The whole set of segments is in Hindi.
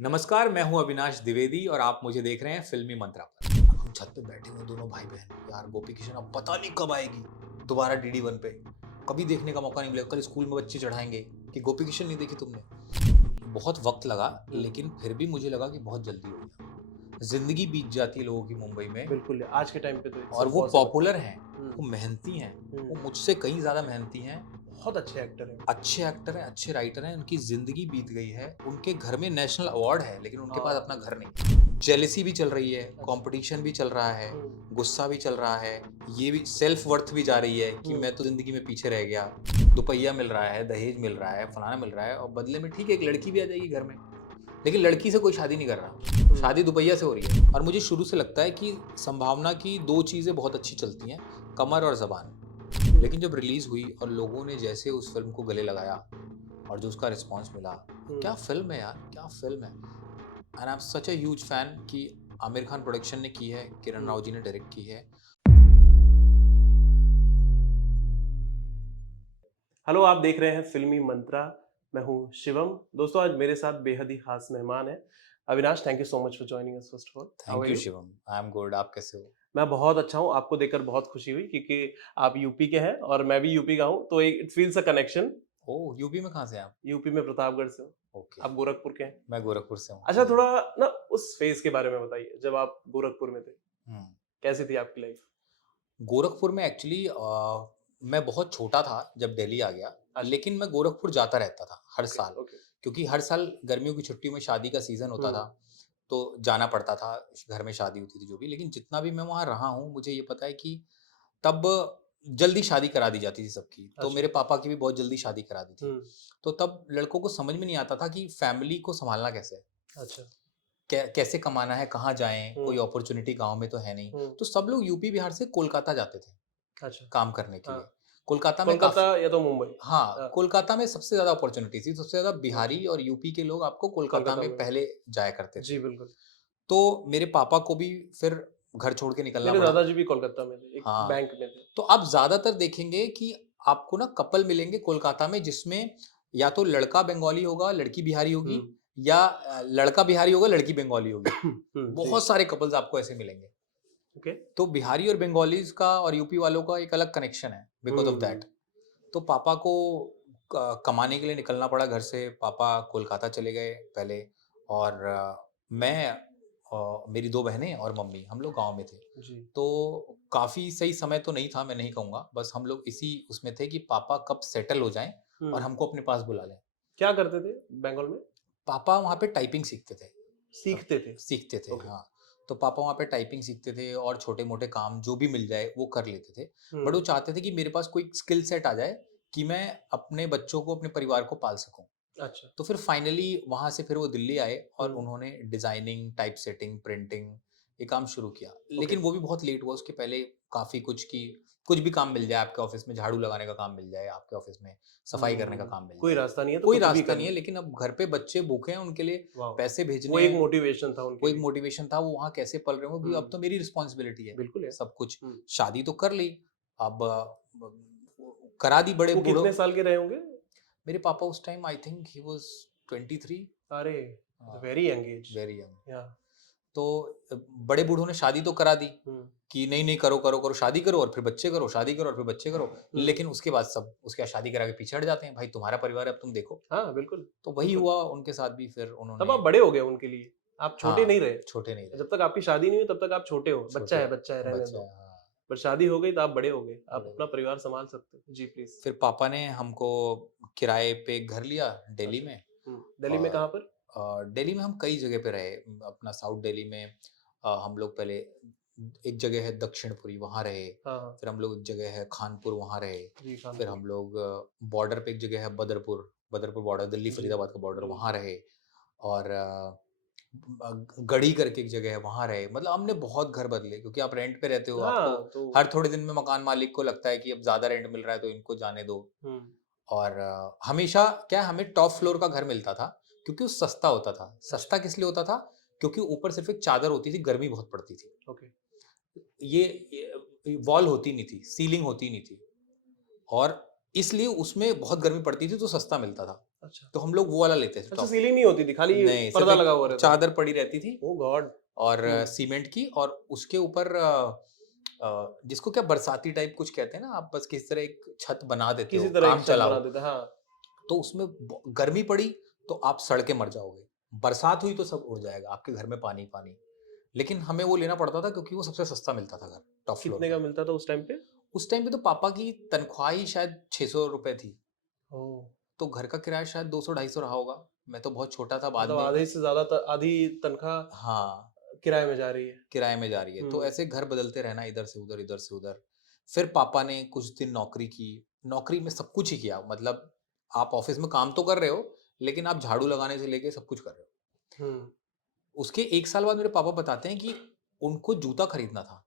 नमस्कार, मैं हूं अविनाश द्विवेदी और आप मुझे देख रहे हैं फिल्मी मंत्रा पर। हम छत पे बैठे हुए दोनों भाई बहन, यार गोपी किशन अब पता नहीं कब आएगी दोबारा डीडी वन पे। कभी देखने का मौका नहीं मिलेगा। कल स्कूल में बच्चे चढ़ाएंगे कि गोपी किशन नहीं देखी तुमने। बहुत वक्त लगा, हुँ, लेकिन फिर भी मुझे लगा कि बहुत जल्दी हो गया। जिंदगी बीत जाती है लोगों की मुंबई में। बिल्कुल, आज के टाइम पे तो इट्स और वो इम्पॉसिबल। पॉपुलर हैं, हुँ, वो मेहनती हैं, वो हुँ, मुझसे कहीं ज़्यादा मेहनती हैं। बहुत अच्छे एक्टर हैं। अच्छे एक्टर हैं, अच्छे राइटर हैं, उनकी ज़िंदगी बीत गई है। उनके घर में नेशनल अवार्ड है, लेकिन उनके पास हाँ, अपना घर नहीं। जेलसी भी चल रही है, अच्छा। कॉम्पिटिशन भी चल रहा है, हुँ, गुस्सा भी चल रहा है, ये भी सेल्फ वर्थ भी जा रही है कि हुँ, मैं तो ज़िंदगी में पीछे रह गया। दुपहिया मिल रहा है, दहेज मिल रहा है, फलाना मिल रहा है और बदले में ठीक है, एक लड़की भी आ जाएगी घर में। लेकिन लड़की से कोई शादी नहीं कर रहा, हुँ, शादी दुपहिया से हो रही है। और मुझे शुरू से लगता है कि संभावना की 2 चीज़ें बहुत अच्छी चलती हैं, कमर और ज़बान। हुँ, लेकिन जब रिलीज़ हुई और लोगों ने जैसे उस फ़िल्म को गले लगाया और जो उसका रिस्पॉन्स मिला, हुँ। क्या फ़िल्म है यार, क्या फ़िल्म है। And I am such a huge fan कि आमिर खान प्रोडक्शन ने की है, किरण हुँ। राव जी ने डायरेक्ट की है। हेलो, आप देख रहे हैं फ़िल्मी मंत्रा, मैं हूँ शिवम। दोस्तों, आज मेरे साथ बेहद ही ख़ास मेहमान हैं। Avinash, thank you so much for joining us first of all. How thank are you you? Shivam, I am good, आप कैसे हो? मैं बहुत अच्छा हूँ, आपको देखकर बहुत खुशी हुई क्योंकि आप यूपी के हैं और मैं भी यूपी का हूँ, तो एक it feels a connection. Oh! UP में कहाँ से हैं आप? यूपी में प्रतापगढ़ से हूँ, ओके, आप गोरखपुर के हैं। मैं गोरखपुर से हूँ। अच्छा, जी। थोड़ा ना उस फ़ेज़ के बारे में बताइए, जब आप गोरखपुर में थे। हुँ। कैसी थी आपकी लाइफ? गोरखपुर में एक्चुअली मैं बहुत छोटा था जब दिल्ली आ गया, अच्छा, लेकिन मैं गोरखपुर जाता रहता था हर ओके, साल। ओके। क्योंकि हर साल गर्मियों की छुट्टियों में शादी का सीज़न होता था, हुँ, तो जाना पड़ता था, घर में शादी होती थी जो भी। लेकिन जितना भी मैं वहाँ रहा हूँ, मुझे ये पता है कि तब जल्दी शादी करा दी जाती थी सबकी। तो अच्छा, मेरे पापा की भी बहुत जल्दी शादी करा दी थी। हुँ, तो तब लड़कों को समझ में नहीं आता था कि फैमिली को सँभालना कैसे है? अच्छा, कैसे कमाना है, कहाँ जाएँ, कोई हुँ, अपॉर्च्युनिटी गाँव में तो है नहीं। हुँ, तो सब लोग यूपी, बिहार से कोलकाता जाते थे, अच्छा, काम करने के हाँ, लिए। कोलकाता में कोलकाता काफ़ी या तो मुंबई। हाँ, कोलकाता में सबसे ज़्यादा अपॉर्च्युनिटी थी, सबसे ज़्यादा अच्छा, बिहारी और यूपी के लोग आपको कोलकाता कोलकाता में में मिलते पहले जाया करते हैं। थे। जी, बिल्कुल। तो मेरे पापा को भी फिर घर छोड़ के निकलना मेरे पड़ा। दादाजी भी कोलकाता में थे, एक हाँ, बैंक में थे। तो आप ज़्यादातर देखेंगे कि आपको ना कपल मिलेंगे कोलकाता में जिसमें या तो लड़का बंगाली होगा, लड़की बिहारी हुँ, होगी या लड़का बिहारी होगा, लड़की बंगाली होगी। हुँ, जी, बहुत सारे कपल्स आपको ऐसे मिलेंगे। ओके। तो बिहारी और बंगालीज़ का और यूपी वालों का एक अलग कनेक्शन है बिकॉज़ ऑफ हुँ, दैट। तो पापा को कमाने के लिए निकलना पड़ा घर से। पापा कोलकाता चले गए पहले और मैं मेरी 2 बहनें और मम्मी, हम लोग गाँव में थे। जी, तो काफ़ी सही समय तो नहीं था, मैं नहीं कहूँगा। बस हम लोग इसी उसमें थे कि पापा कब सेटल हो जाएँ और हुँ। हमको अपने पास बुला लें। क्या करते थे बंगाल में? पापा वहाँ पे टाइपिंग सीखते थे। अ, सीखते थे। सीखते थे, ओके, हाँ। तो पापा वहाँ पे टाइपिंग सीखते थे और छोटे-मोटे काम जो भी मिल जाए वो कर लेते थे। बट वो हुँ, चाहते थे कि मेरे पास कोई स्किल सेट आ जाए कि मैं अपने बच्चों को, अपने परिवार को पाल सकूँ। अच्छा, तो फिर फाइनली वहाँ से फिर वो दिल्ली आए और हुँ, उन्होंने डिज़ाइनिंग, टाइपसेटिंग, प्रिंटिंग ये काम शुरू किया। ओके। लेकिन वो भी बहुत लेट हुआ, उसके पहले काफ़ी कुछ भी काम मिल जाए आपके ऑफ़िस में, झाड़ू लगाने का काम मिल जाए आपके ऑफ़िस में, सफाई करने का काम मिल कोई जाए। रास्ता नहीं है तो कोई कुछ भी रास्ता कर नहीं है, लो। लेकिन अब घर पे बच्चे भूखे हैं, उनके लिए वाओ! पैसे वो भेजने एक हैं, मोटिवेशन था उनके वो एक लिए। मोटिवेशन था, वो वहाँ कैसे पल रहे होंगे, हुँ, क्योंकि अब तो मेरी रिस्पॉन्सिबिलिटी है, बिल्कुल है। सब कुछ। हुँ, शादी तो कर ली, अब करा दी बड़े वो बूढ़ों। कितने साल के रहे होंगे? मेरे पापा उस time I think he was 23। अरे! हाँ, very young age. Very young. या तो बड़े बूढ़ों ने शादी तो करा दी हुँ, कि नहीं, नहीं करो, करो, करो, शादी करो और फिर बच्चे करो, शादी करो और फिर बच्चे करो। हुँ। लेकिन उसके बाद सब उसके बाद शादी करा के पीछे हट जाते हैं, भाई तुम्हारा परिवार है अब तुम देखो। हाँ, बिल्कुल, तो वही बिल्कुल। हुआ उनके साथ भी, फिर तब उन्होंने आप बड़े हो गए उनके लिए। आप छोटे नहीं हाँ, रहे। छोटे नहीं रहे, जब तक आपकी शादी नहीं हुई तब तक आप छोटे हो। छोटे बच्चा है, रहने बच्चे दो। हैं, हाँ, पर शादी हो गई तो आप बड़े हो गए। आप बड़े अपना हुए। परिवार सँभाल सकते हो। जी, प्लीज़। फिर पापा ने हमको किराए पे एक घर लिया दिल्ली अच्छा। में। हुँ, दिल्ली में और कहाँ पर? दिल्ली में हम कई जगह पे रहे। अपना साउथ दिल्ली में हम लोग पहले एक जगह है दक्षिणपुरी, वहाँ रहे। हाँ, हाँ। फिर हम लोग एक जगह है खानपुर, वहाँ रहे। जी, फिर कानपुर। हम लोग बॉर्डर पे एक जगह है बदरपुर, बदरपुर बॉर्डर, दिल्ली जी, फरीदाबाद का बॉर्डर, जी। वहाँ रहे। और गढ़ी करके एक जगह है, वहाँ रहे। मतलब हमने बहुत घर बदले क्योंकि आप रेंट पे रहते हो, आपको हाँ, तो हर थोड़े दिन में मकान मालिक को लगता है कि अब ज़्यादा रेंट मिल रहा है तो इनको जाने दो। हुँ, और हमेशा क्या है, हमें टॉप फ्लोर का घर मिलता था क्योंकि वो सस्ता होता था। अच्छा, सस्ता किस लिए होता था? क्योंकि ऊपर सिर्फ़ एक चादर होती थी, गर्मी बहुत पड़ती थी। ओके। ये वॉल होती नहीं थी, सीलिंग होती नहीं थी और इसलिए उसमें बहुत गर्मी पड़ती थी तो सस्ता मिलता था। अच्छा तो हम लोग वो वाला लेते थे अच्छा, top। सीलिंग नहीं होती थी, खाली नहीं, सिर्फ पर्दा एक लगा हुआ रहता था। चादर पड़ी रहती थी ओह गॉड। और हम्म। सीमेंट की, और उसके ऊपर जिसको क्या बरसाती टाइप कुछ कहते हैं ना, आप बस किस तरह एक छत बना देते किसी हो, तरह काम एक छत चलाओ। बना देते, हाँ। तो उसमें गर्मी पड़ी तो आप सड़ के मर जाओगे, बरसात हुई तो सब उड़ जाएगा, आपके घर में पानी पानी। लेकिन हमें वो लेना पड़ता था क्योंकि वो सबसे सस्ता मिलता था घर टॉप फ्लोर कितने का पे। मिलता था उस टाइम पे? उस टाइम पे तो पापा की तनख्वाह ही शायद 600 रुपए थी, ओह, तो घर का किराया शायद 200-250 रहा होगा। मैं तो बहुत छोटा था बाद मतलब में। आधे से ज्यादा आधी तनख्वाह हाँ, किराए में जा रही है। किराए में जा रही है, तो हम्म। ऐसे घर बदलते रहना, इधर से उधर, इधर से उधर। फिर पापा ने कुछ दिन नौकरी की, नौकरी में सब कुछ ही किया, मतलब आप ऑफिस में काम तो कर रहे हो, लेकिन आप झाड़ू लगाने से लेके सब कुछ कर रहे हो। हम्म। उसके 1 साल बाद मेरे पापा बताते हैं कि उनको जूता खरीदना था,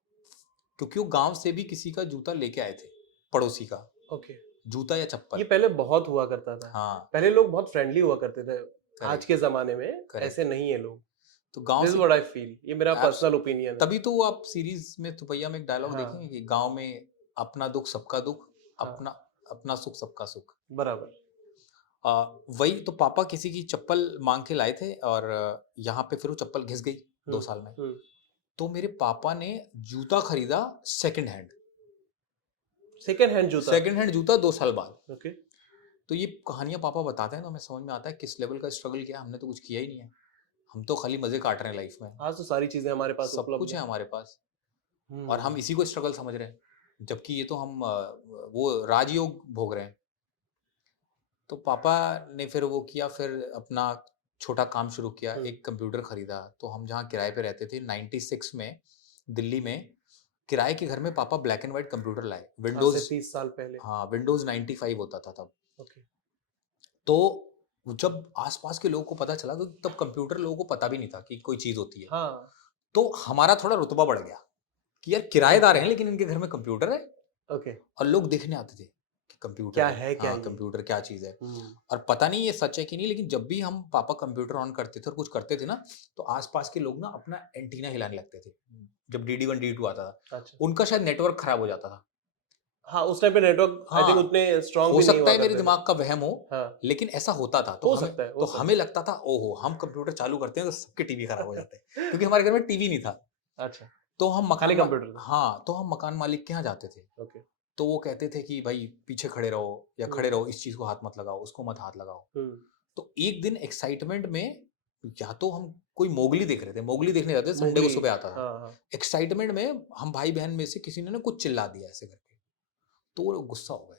क्योंकि वो गाँव से भी किसी का जूता लेके आए थे, पड़ोसी का, ओके। जूता या ये चप्पल। पहले बहुत हुआ करता था। हाँ, पहले लोग बहुत फ्रेंडली हुआ करते थे। आज करेक्ट, के जमाने में ऐसे करेक्ट। नहीं है लोग। तो गाँव दिस इज से व्हाट आई फील, ये मेरा एब्स पर्सनल ओपिनियन है। तभी तो वो आप सीरीज़ में तुपैया में एक डायलॉग देखेंगे हाँ कि गाँव में अपना दुःख सबका दुःख, हाँ, अपना अपना सुख सबका सुख। बराबर। अ, वही तो पापा किसी की चप्पल माँग के लाए थे और यहाँ पे फिर वो चप्पल घिस गई 2 हम्म। साल में। हम्म। तो मेरे पापा ने जूता खरीदा सेकंड हैंड, सेकेंड हैंड जूता। सेकंड हैंड जूता 2 साल बाद। ओके। तो ये कहानियाँ पापा बताते हैं तो हमें समझ में आता है किस लेवल का स्ट्रगल किया, हमने तो कुछ किया ही नहीं है। हम तो खाली मज़े काट रहे हैं लाइफ में। आज तो सारी चीजें हमारे पास सब उपलब्ध कुछ है है। हमारे पास और हम हम्म। इसी को स्ट्रगल समझ रहे हैं। जबकि ये तो हम वो राजयोग भोग रहे हैं। तो पापा ने फिर वो किया, फिर अपना छोटा काम शुरू किया, हम्म। एक कंप्यूटर खरीदा। तो हम जहाँ किराए पे रहते थे 96 में दिल्ली में, किराए के घर में पापा ब्लैक एंड व्हाइट कंप्यूटर लाए। आज से विंडोज़ 30 साल पहले। हाँ, विंडोज़ 95 होता था तब। ओके। तो जब आस-पास के लोगों को पता चला, तो तब कंप्यूटर लोगों को पता भी नहीं था कि कोई चीज़ होती है। हाँ। तो हमारा थोड़ा रुतबा बढ़ गया कि यार किराएदार हैं लेकिन इनके घर में कंप्यूटर है। ओके। और लोग देखने आते थे कि कंप्यूटर क्या है, है क्या हाँ, ये? कंप्यूटर क्या चीज़ है। हम्म। और पता नहीं ये सच है कि नहीं, लेकिन जब भी हम पापा कंप्यूटर ऑन करते थे और कुछ करते थे ना, तो आस-पास के लोग ना अपना एंटीना हिलाने लगते थे। जब डीडी 1 डीडी 2 आता था, अच्छा। उनका शायद नेटवर्क खराब हो जाता था। हाँ, उस टाइम पे नेटवर्क आई थिंक हाँ, उतने स्ट्रांग हो भी नहीं सकता हुआ है मेरे करते थे। दिमाग का वहम हो, हाँ, लेकिन ऐसा होता था। हो सकता है, हो तो सकता हमें लगता था, ओहो! हम कंप्यूटर चालू करते हैं तो सबके टीवी खराब हो जाते हैं। है। क्योंकि हमारे घर में टीवी नहीं था। अच्छा, तो हम खाली मकान मा कंप्यूटर था। हाँ, तो हम मकान मालिक के यहाँ जाते थे। ओके। तो वो कहते थे कि भाई पीछे खड़े रहो या हुँ, खड़े रहो, इस चीज़ को हाथ मत लगाओ, उसको मत हाथ लगाओ। हुँ। तो एक दिन एक्साइटमेंट में, या तो हम कोई मोगली देख रहे थे, मोगली देखने जाते थे, संडे को मोगली, सुबह आता था। हाँ, हाँ। एक्साइटमेंट में हम भाई-बहन में से किसी ने ना कुछ चिल्ला दिया ऐसे करके, तो वो गुस्सा हो गए।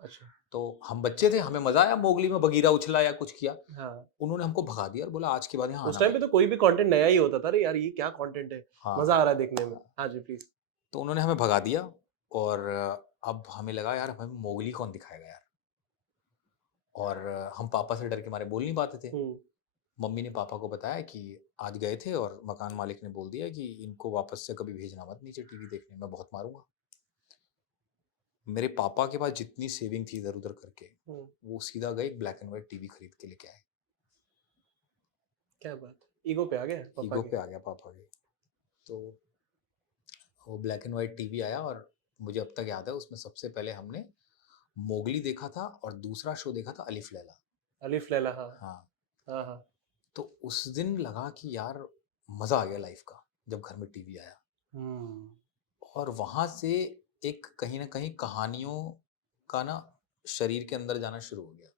अच्छा, तो हम बच्चे थे, हमें मज़ा आया, मोगली में बगीरा उछला या कुछ किया। हाँ। उन्होंने हमको भगा दिया और बोला आज के बाद यहाँ उस आना टाइम पे मत। तो कोई भी कंटेंट नया ही होता था। अरे यार, ये क्या कंटेंट है? मज़ा हाँ, आ रहा है देखने में। हाँ। हाँ जी, प्लीज़। तो उन्होंने हमें भगा दिया और अब हमें लगा यार हमें मोगली कौन दिखाएगा यार। और हम पापा से डर के मारे बोल नहीं पाते थे। हुँ, मम्मी ने पापा को बताया कि आज गए थे और मकान मालिक ने बोल दिया कि इनको वापस से कभी भेजना मत नीचे टीवी देखने, मैं बहुत मारूंगा। मेरे पापा के पास जितनी सेविंग थी इधर उधर करके, हुँ। वो सीधा गए एक ब्लैक एंड व्हाइट टीवी खरीद के लेके आए। क्या बात है! ईगो पे आ गया पापा ईगो के। पे आ गया पापा के। तो वो ब्लैक एंड व्हाइट टीवी आया और मुझे अब तक याद है उसमें सबसे पहले हमने मोगली देखा था और दूसरा शो देखा था अलिफ लैला। अलिफ लैला, हाँ। हाँ, हाँ, हाँ। तो उस दिन लगा कि यार मज़ा आ गया लाइफ का जब घर में टीवी आया। हुँ, और वहाँ से एक कहीं न कहीं कहानियों का ना शरीर के अंदर जाना शुरू हो गया,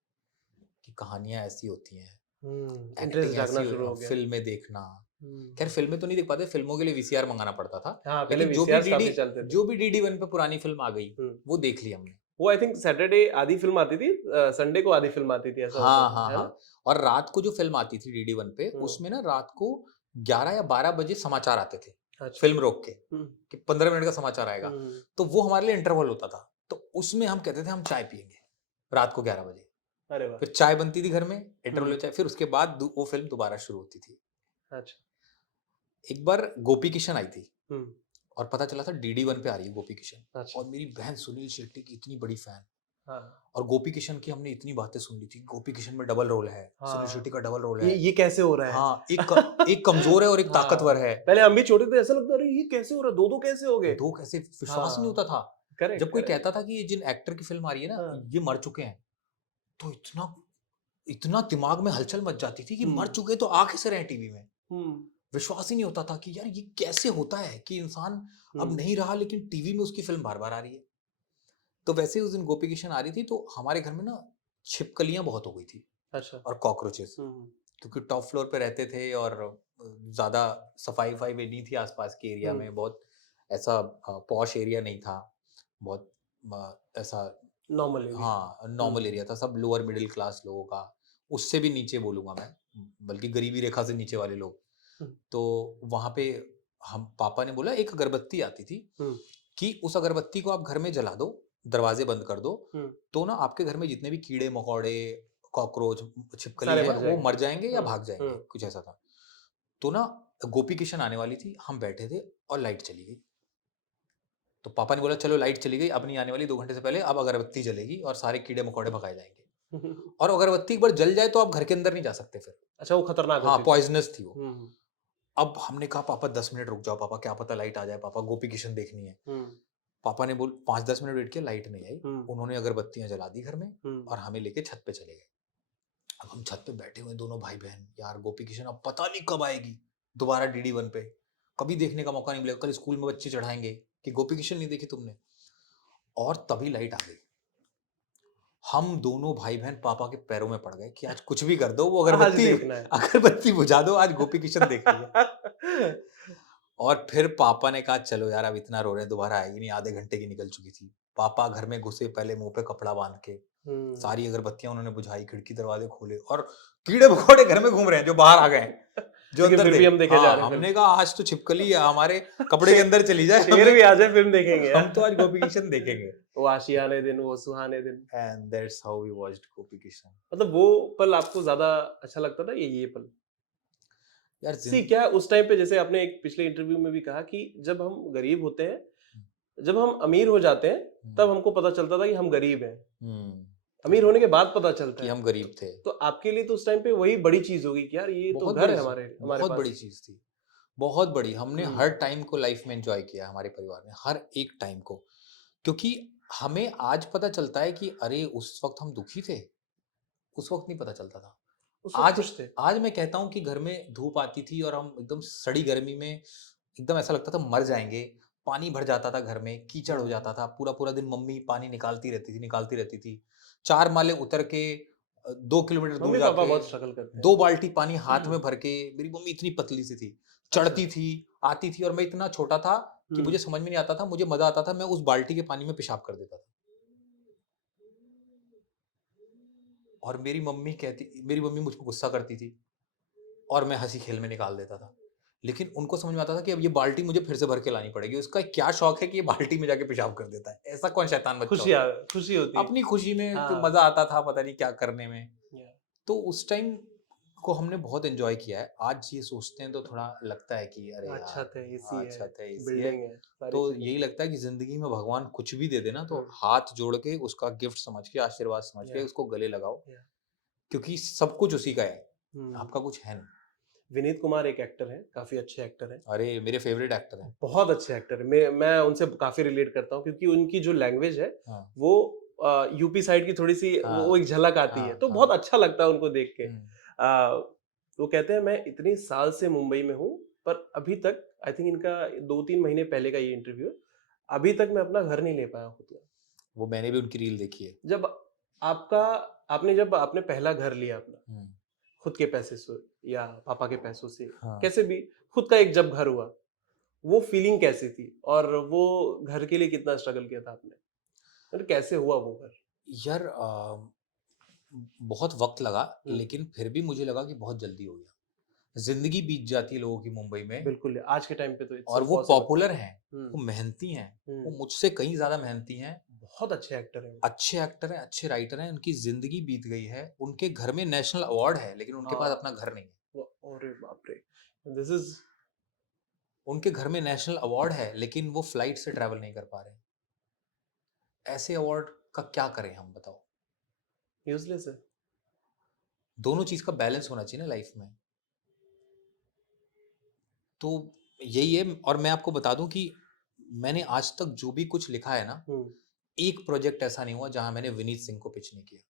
कि कहानियाँ ऐसी होती हैं, हुँ। इंटरेस्ट एक्टिंग जागना ऐसी शुरू हो गया। फ़िल्में देखना। हुँ। ख़ैर फ़िल्में तो नहीं देख पाते, फ़िल्मों के लिए वीसीआर मँगाना पड़ता था। हाँ, पहले लेकिन वीसीआर्स काफ़ी चलते थे। जो भी डीडी 1 पे पुरानी फ़िल्म आ गई, हुँ। वो देख ली हमने। वो आई थिंक सैटरडे आधी फ़िल्म आती थी, संडे को आधी फ़िल्म आती थी, ऐसा होता हाँ, हाँ, था, है ना? हाँ। और रात को जो फ़िल्म आती थी डीडी 1 पे, हुँ। उसमें ना रात को 11 या 12 बजे समाचार आते थे, अच्छा। फ़िल्म रोक के, हुँ, कि 15 मिनट का समाचार आएगा। हुँ। तो वो हमारे लिए इंटरवल होता था। तो उसमें हम कहते थे हम चाय पिएँगे, रात को 11 बजे। अरे वाह! फिर चाय बनती थी घर में, इंटरवल हुँ। में चाय, फिर उसके बाद वो फ़िल्म दोबारा शुरू होती थी। अच्छा। एक बार गोपी किशन आई थी हुँ। और पता चला था डीडी 1 पे आ रही है गोपी किशन, अच्छा। और मेरी बहन सुनील शेट्टी की इतनी बड़ी फ़ैन, हाँ। और गोपी किशन की हमने इतनी बातें सुन ली थी, गोपी किशन में डबल रोल है, सुनील शेट्टी हाँ। का डबल रोल ये है। ये कैसे हो रहा है? हाँ, एक कमज़ोर है और एक ताकतवर हाँ, है। पहले हम भी छोटे थे, ऐसा लगता अरे ये कैसे हो रहा है? 2-2 कैसे हो गए? 2 कैसे, विश्वास नहीं होता हाँ, था। करेक्ट, जब कोई करेक्ट। कहता था कि ये जिन एक्टर की फ़िल्म आ रही है ना, हाँ। ये मर चुके हैं, तो इतना इतना दिमाग में हलचल मच जाती थी कि मर चुके तो आ कैसे रहे टीवी में। विश्वास ही नहीं होता था कि यार ये कैसे होता है कि इंसान अब नहीं रहा लेकिन टीवी में उसकी फिल्म बार बार आ रही है। तो वैसे ही उस दिन गोपी किशन आ रही थी तो हमारे घर में ना छिपकलियां बहुत हो गई थी अच्छा। और कॉकरोचेस, क्योंकि टॉप फ्लोर पे रहते थे और ज़्यादा सफाई वफाई भी नहीं थी आसपास के एरिया में। बहुत ऐसा पॉश एरिया नहीं था, बहुत ऐसा, नॉर्मल एरिया। हाँ नॉर्मल एरिया था, सब लोअर मिडिल क्लास लोगों का, उससे भी नीचे बोलूँगा मैं, बल्कि गरीबी रेखा से नीचे वाले लोग। तो वहाँ पे हम पापा ने बोला एक अगरबत्ती आती थी कि उस अगरबत्ती को आप घर में जला दो, दरवाजे बंद कर दो, तो ना आपके घर में जितने भी कीड़े मकोड़े, कॉकरोच, छिपकली सारे हैं मर वो जाएंगे। मर जाएंगे या भाग जाएंगे, कुछ ऐसा था। तो ना गोपी किशन आने वाली थी, हम बैठे थे और लाइट चली गई। तो पापा ने बोला चलो लाइट चली गई, अब नहीं आने वाली 2 घंटे से पहले, अब अगरबत्ती जलेगी और सारे कीड़े मकोड़े भगाए जाएंगे। और अगरबत्ती एक बार जल जाए तो आप घर के अंदर नहीं जा सकते फिर। अच्छा, वो खतरनाक हाँ होती थी। पॉइजनस थी वो। अब हमने कहा पापा 10 मिनट रुक जाओ पापा, क्या पता लाइट आ जाए पापा, गोपी किशन देखनी है। पापा ने बोल 5-10 मिनट वेट किया, लाइट नहीं आई। उन्होंने अगरबत्तियां जला दी घर में और हमें लेके छत पे चले गए। अब हम छत पे बैठे हुए दोनों भाई बहन, यार गोपी किशन अब पता नहीं कब आएगी दोबारा DD1 पे, कभी देखने का मौका नहीं मिलेगा, कल स्कूल में बच्चे चढ़ाएंगे कि गोपी किशन नहीं देखी तुमने। और तभी लाइट आ गई। हम दोनों भाई बहन पापा के पैरों में पड़ गए कि आज कुछ भी कर दो, वो आज अगरबत्ती देखना है। अगरबत्ती बुझा दो, आज गोपी किशन देखनी है। और फिर पापा ने कहा चलो यार अब इतना रो रहे हैं, दोबारा आएगी नहीं, आधे घंटे की निकल चुकी थी। पापा घर में घुसे, पहले मुंह पे कपड़ा बांध के, सारी अगरबत्तियां उन्होंने बुझाई, खिड़की दरवाजे खोले और कीड़े मकोड़े घर में घूम रहे हैं जो बाहर आ गए हैं, जो लेकिन अंदर फिर थे। भी हम देखे जा हाँ रहे हैं हमने कहा आज तो छिपकली हमारे कपड़े के अंदर चली जाए, शेर भी आ जाए फिल्म देखेंगे। हम तो आज गोपी किशन देखेंगे। वो आशियाने दिन, वो सुहाने दिन। And that's how we watched Gopi Kishan. मतलब वो पल आपको ज्यादा अच्छा लगता था, ये पल? यार सी क्या उस टाइम पे, जैसे आपने एक पिछले इंटरव्यू में भी कहा कि जब हम गरीब होते हैं, जब हम अमीर हो जाते हैं तब हमको पता चलता था कि हम गरीब हैं। अमीर होने के बाद पता चलता कि है। हम गरीब थे। तो आपके लिए तो उस टाइम पे वही बड़ी चीज होगी कि यार ये तो बहुत घर बड़ी है चीज, हमारे बहुत पास। बड़ी चीज थी, बहुत बड़ी। हमने हर टाइम को लाइफ में एंजॉय किया हमारे परिवार में, हर एक टाइम को, क्योंकि हमें आज पता चलता है कि अरे उस वक्त हम दुखी थे, उस वक्त नहीं पता चलता था। उस वक्त आज खुश थे। आज मैं कहता हूँ कि घर में धूप आती थी और हम एकदम सड़ी गर्मी में, एकदम ऐसा लगता था मर जाएंगे, पानी भर जाता था घर में, कीचड़ हो जाता था, पूरा पूरा दिन मम्मी पानी निकालती रहती थी। 4 माले उतर के 2 किलोमीटर दूर मम्मी पापा जाके बहुत स्ट्रगल करते 2 हैं। बाल्टी पानी हाथ में भर के, मेरी मम्मी इतनी पतली सी थी, चढ़ती थी, आती थी, और मैं इतना छोटा था कि मुझे समझ में नहीं आता था, मुझे मजा आता था, मैं उस बाल्टी के पानी में पेशाब कर देता था। और मेरी मम्मी मुझ पर गुस्सा करती थी और मैं हंसी खेल में निकाल देता था। लेकिन उनको समझ में आता था कि अब ये बाल्टी मुझे फिर से भर के लानी पड़ेगी, उसका क्या शौक है कि ये बाल्टी में जाके पेशाब कर देता है, ऐसा कौन शैतान बच्चा खुशी होता है। खुशी होती है। अपनी खुशी में हाँ। मजा आता था, पता नहीं क्या करने में। Yeah. तो उस टाइम को हमने बहुत एंजॉय किया है। आज ये सोचते हैं तो थोड़ा लगता है कि अरे अच्छा यार, था, एसी हाँ है, अच्छा था, एसी है। बिल्डिंग है, सारी तो चीजें। यही लगता है कि जिंदगी में भगवान कुछ भी दे देना तो हम्म। हाथ जोड़ के उसका गिफ्ट समझ के, आशीर्वाद समझ के Yeah. उसको गले लगाओ, Yeah. क्योंकि सब कुछ उसी का है, हम्म। आपका कुछ है नहीं। विनीत कुमार एक एक्टर है, काफी अच्छे एक्टर हैं, अरे मेरे फेवरेट एक्टर हैं। बहुत अच्छे एक्टर है। मैं उनसे काफी रिलेट करता हूँ क्योंकि उनकी जो लैंग्वेज है हाँ वो यूपी साइड की थोड़ी सी वो हाँ एक झलक आती है, हाँ तो हाँ। बहुत अच्छा लगता है उनको देख के। हम्म। आ, वो कहते हैं मैं इतने साल से मुंबई में हूँ पर अभी तक, आई थिंक इनका 2-3 महीने पहले का ये इंटरव्यू, अभी तक मैं अपना घर नहीं ले पाया खुद का। वो मैंने भी उनकी रील देखी है। जब आपका जब आपने पहला घर लिया अपना हम्म। खुद के पैसे से या पापा के पैसों से, हाँ। कैसे भी खुद का एक जब घर हुआ, वो फीलिंग कैसी थी और वो घर के लिए कितना स्ट्रगल किया था आपने, मतलब कैसे हुआ वो घर? यार बहुत वक्त लगा, हम्म। लेकिन फिर भी मुझे लगा कि बहुत जल्दी हो गया। जिंदगी बीत जाती है लोगों की मुंबई में, बिल्कुल आज के टाइम पे तो इट्स और वो इम्पॉसिबल। पॉपुलर हैं, वो मेहनती हैं, वो मुझसे कहीं ज्यादा मेहनती हैं, बहुत अच्छे एक्टर हैं। अच्छे एक्टर हैं, अच्छे राइटर हैं, उनकी जिंदगी बीत गई है, उनके घर में नेशनल अवार्ड है लेकिन उनके पास अपना घर नहीं है। अरे बाप रे, दिस इज उनके घर में नेशनल अवार्ड है लेकिन वो फ्लाइट से ट्रैवल नहीं कर पा रहे। ऐसे अवार्ड का क्या करें हम, बताओ। यूजलेस है। दोनों चीज का बैलेंस होना चाहिए ना लाइफ में। तो यही है। और मैं आपको बता दूं कि मैंने आज तक जो भी कुछ लिखा है ना, एक प्रोजेक्ट ऐसा नहीं हुआ जहां मैंने विनीत सिंह को पिच नहीं किया,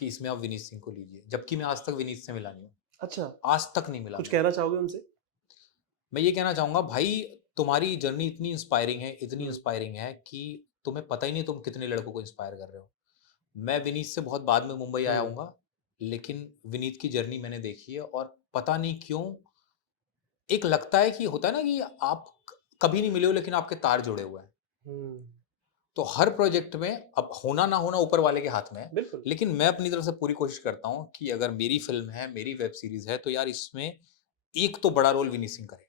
कि इसमें आप विनीत सिंह को लीजिए, जबकि मैं आज तक विनीत से मिला नहीं हूँ, अच्छा, आज तक नहीं मिला कुछ मैं। कहना चाहोगे उनसे? मैं ये कहना चाहूंगा भाई, तुम्हारी जर्नी इतनी इंस्पायरिंग है, इतनी हुँ, इंस्पायरिंग है कि तुम्हें पता ही नहीं तुम कितने लड़कों को इंस्पायर कर रहे हो। मैं विनीत से बहुत बाद में मुंबई आया हुँ, हूँगा, लेकिन विनीत की जर्नी मैंने देखी है और पता नहीं क्यों एक लगता है कि होता है ना कि आप कभी नहीं मिले हो लेकिन आपके तार जुड़े हुए हैं। हुँ, तो हर प्रोजेक्ट में अब होना ना होना ऊपर वाले के हाथ में है, बिल्कुल, लेकिन मैं अपनी तरफ से पूरी कोशिश करता हूँ कि अगर मेरी फिल्म है, मेरी वेब सीरीज है, तो यार इसमें एक तो बड़ा रोल विनीत सिंह करे।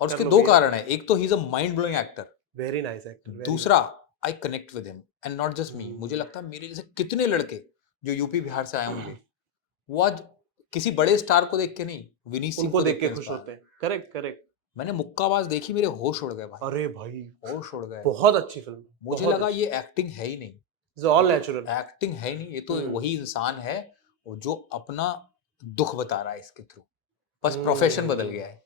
और कर उसके लो दो भैया। कारण है, एक तो he is a mind blowing actor, very nice actor, very दूसरा nice. I connect with him and not just me. मुझे हुँ, लगता है मेरे जैसे कितने लड़के जो यूपी बिहार से आए होंगे, वो आज किसी बड़े स्टार को देख के नहीं, विनीत सिंह उनको को देख देख के के खुश इंस्पायर। होते हैं। Correct, correct. मैंने मुक्काबाज देखी, मेरे होश उड़ गए भाई, अरे भाई! होश उड़ गए। बहुत अच्छी फ़िल्म, मुझे बहुत लगा अच्छी। ये एक्टिंग है ही नहीं, इट्स ये ऑल तो नेचुरल। एक्टिंग है ही नहीं, ये तो हुँ, वही इंसान है जो अपना दुख बता रहा है इसके थ्रू, बस प्रोफेशन बदल हुँ। गया है।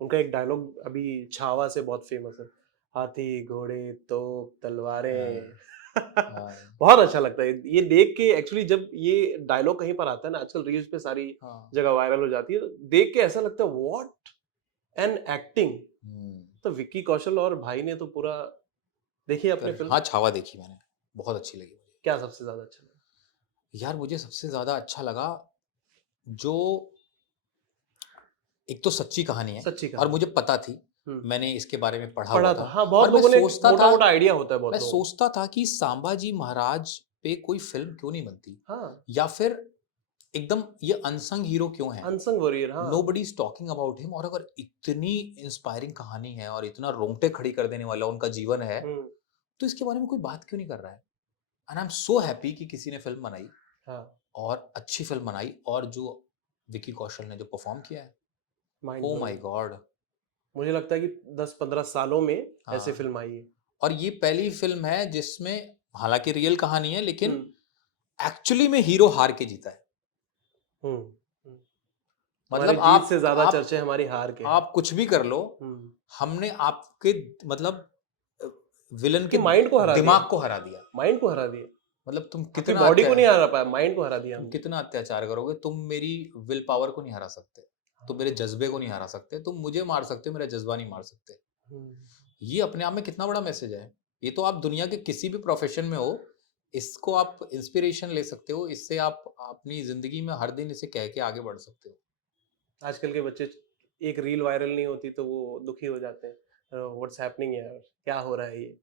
उनका एक डायलॉग अभी छावा से बहुत फेमस है। हाथी, घोड़े, तोप, तलवारें। हाँ, हाँ, बहुत अच्छा लगता है। ये देख के एक्चुअली जब ये डायलॉग कहीं पर आता है ना, आजकल रील्स पे सारी हाँ। जगह वायरल हो जाती है, तो देख के ऐसा लगता है व्हाट एन एक्टिंग! हम्म, तो विक्की कौशल और भाई ने तो पूरा देखी है आपने फ़िल्म? हाँ, छावा देखी मैंने, बहुत अच्छी लगी मुझे। क्या सबसे ज़्यादा अच्छा लगा? यार मुझे सबसे ज्यादा अच्छा लगा जो, एक तो सच्ची कहानी है सच्ची और कहानी। मुझे पता थी, हुँ, मैंने इसके बारे में पढ़ा हुआ पढ़ा था। था। हाँ, बहुत और लोगों ने एक मोटा-मोटा आइडिया होता है बहुत मैं लोगों को। सोचता था कि सांबाजी महाराज पे कोई फिल्म क्यों नहीं बनती, हाँ, या फिर एकदम ये अनसंग हीरो क्यों है, अनसंग वॉरियर हाँ। Nobody is talking about him. और अगर इतनी इंस्पायरिंग कहानी है और इतना रोंगटे खड़ी कर देने वाला उनका जीवन है, हुँ, तो इसके बारे में कोई बात क्यों नहीं कर रहा है। And I am so happy कि किसी ने फिल्म बनाई हाँ, और अच्छी फिल्म बनाई, और जो विकी कौशल ने जो परफॉर्म किया है, mind oh my blowing. God. मुझे लगता है कि 10-15 सालों में ऐसी हाँ, फ़िल्म आई है। और ये पहली फिल्म है जिसमें हालांकि रियल कहानी है, हुँ, लेकिन एक्चुअली में हीरो हार के जीता है। हुँ, हुँ। तुम्हारी मतलब जीत से आप ज़्यादा आप चर्चे हमारी हार के हैं। आप कुछ भी कर लो, हुँ, हमने आपके मतलब विलन के आपकी माइंड को हरा दिया, दिमाग को हरा दिया। माइंड को हरा दिया। मतलब आपकी बॉडी को नहीं हरा पाया, माइंड को हरा दिया तुम हमने। कितना अत्याचार करोगे, तुम मेरी विल पावर को नहीं हरा सकते, तुम मेरे हाँ, जज्बे को नहीं हरा सकते, तुम मुझे मार सकते हो, मेरा जज्बा नहीं मार सकते। हुँ, ये अपने आप में कितना बड़ा मैसेज है। ये तो आप दुनिया के किसी भी प्रोफेशन में हो, इसको आप इंस्पिरेशन ले सकते हो, इससे आप अपनी जिंदगी में हर दिन इसे कह के आगे बढ़ सकते हो। आजकल के बच्चे एक रील वायरल नहीं होती तो वो दुखी हो जाते हैं। व्हाट्स हैपनिंग यार? क्या हो रहा है ये?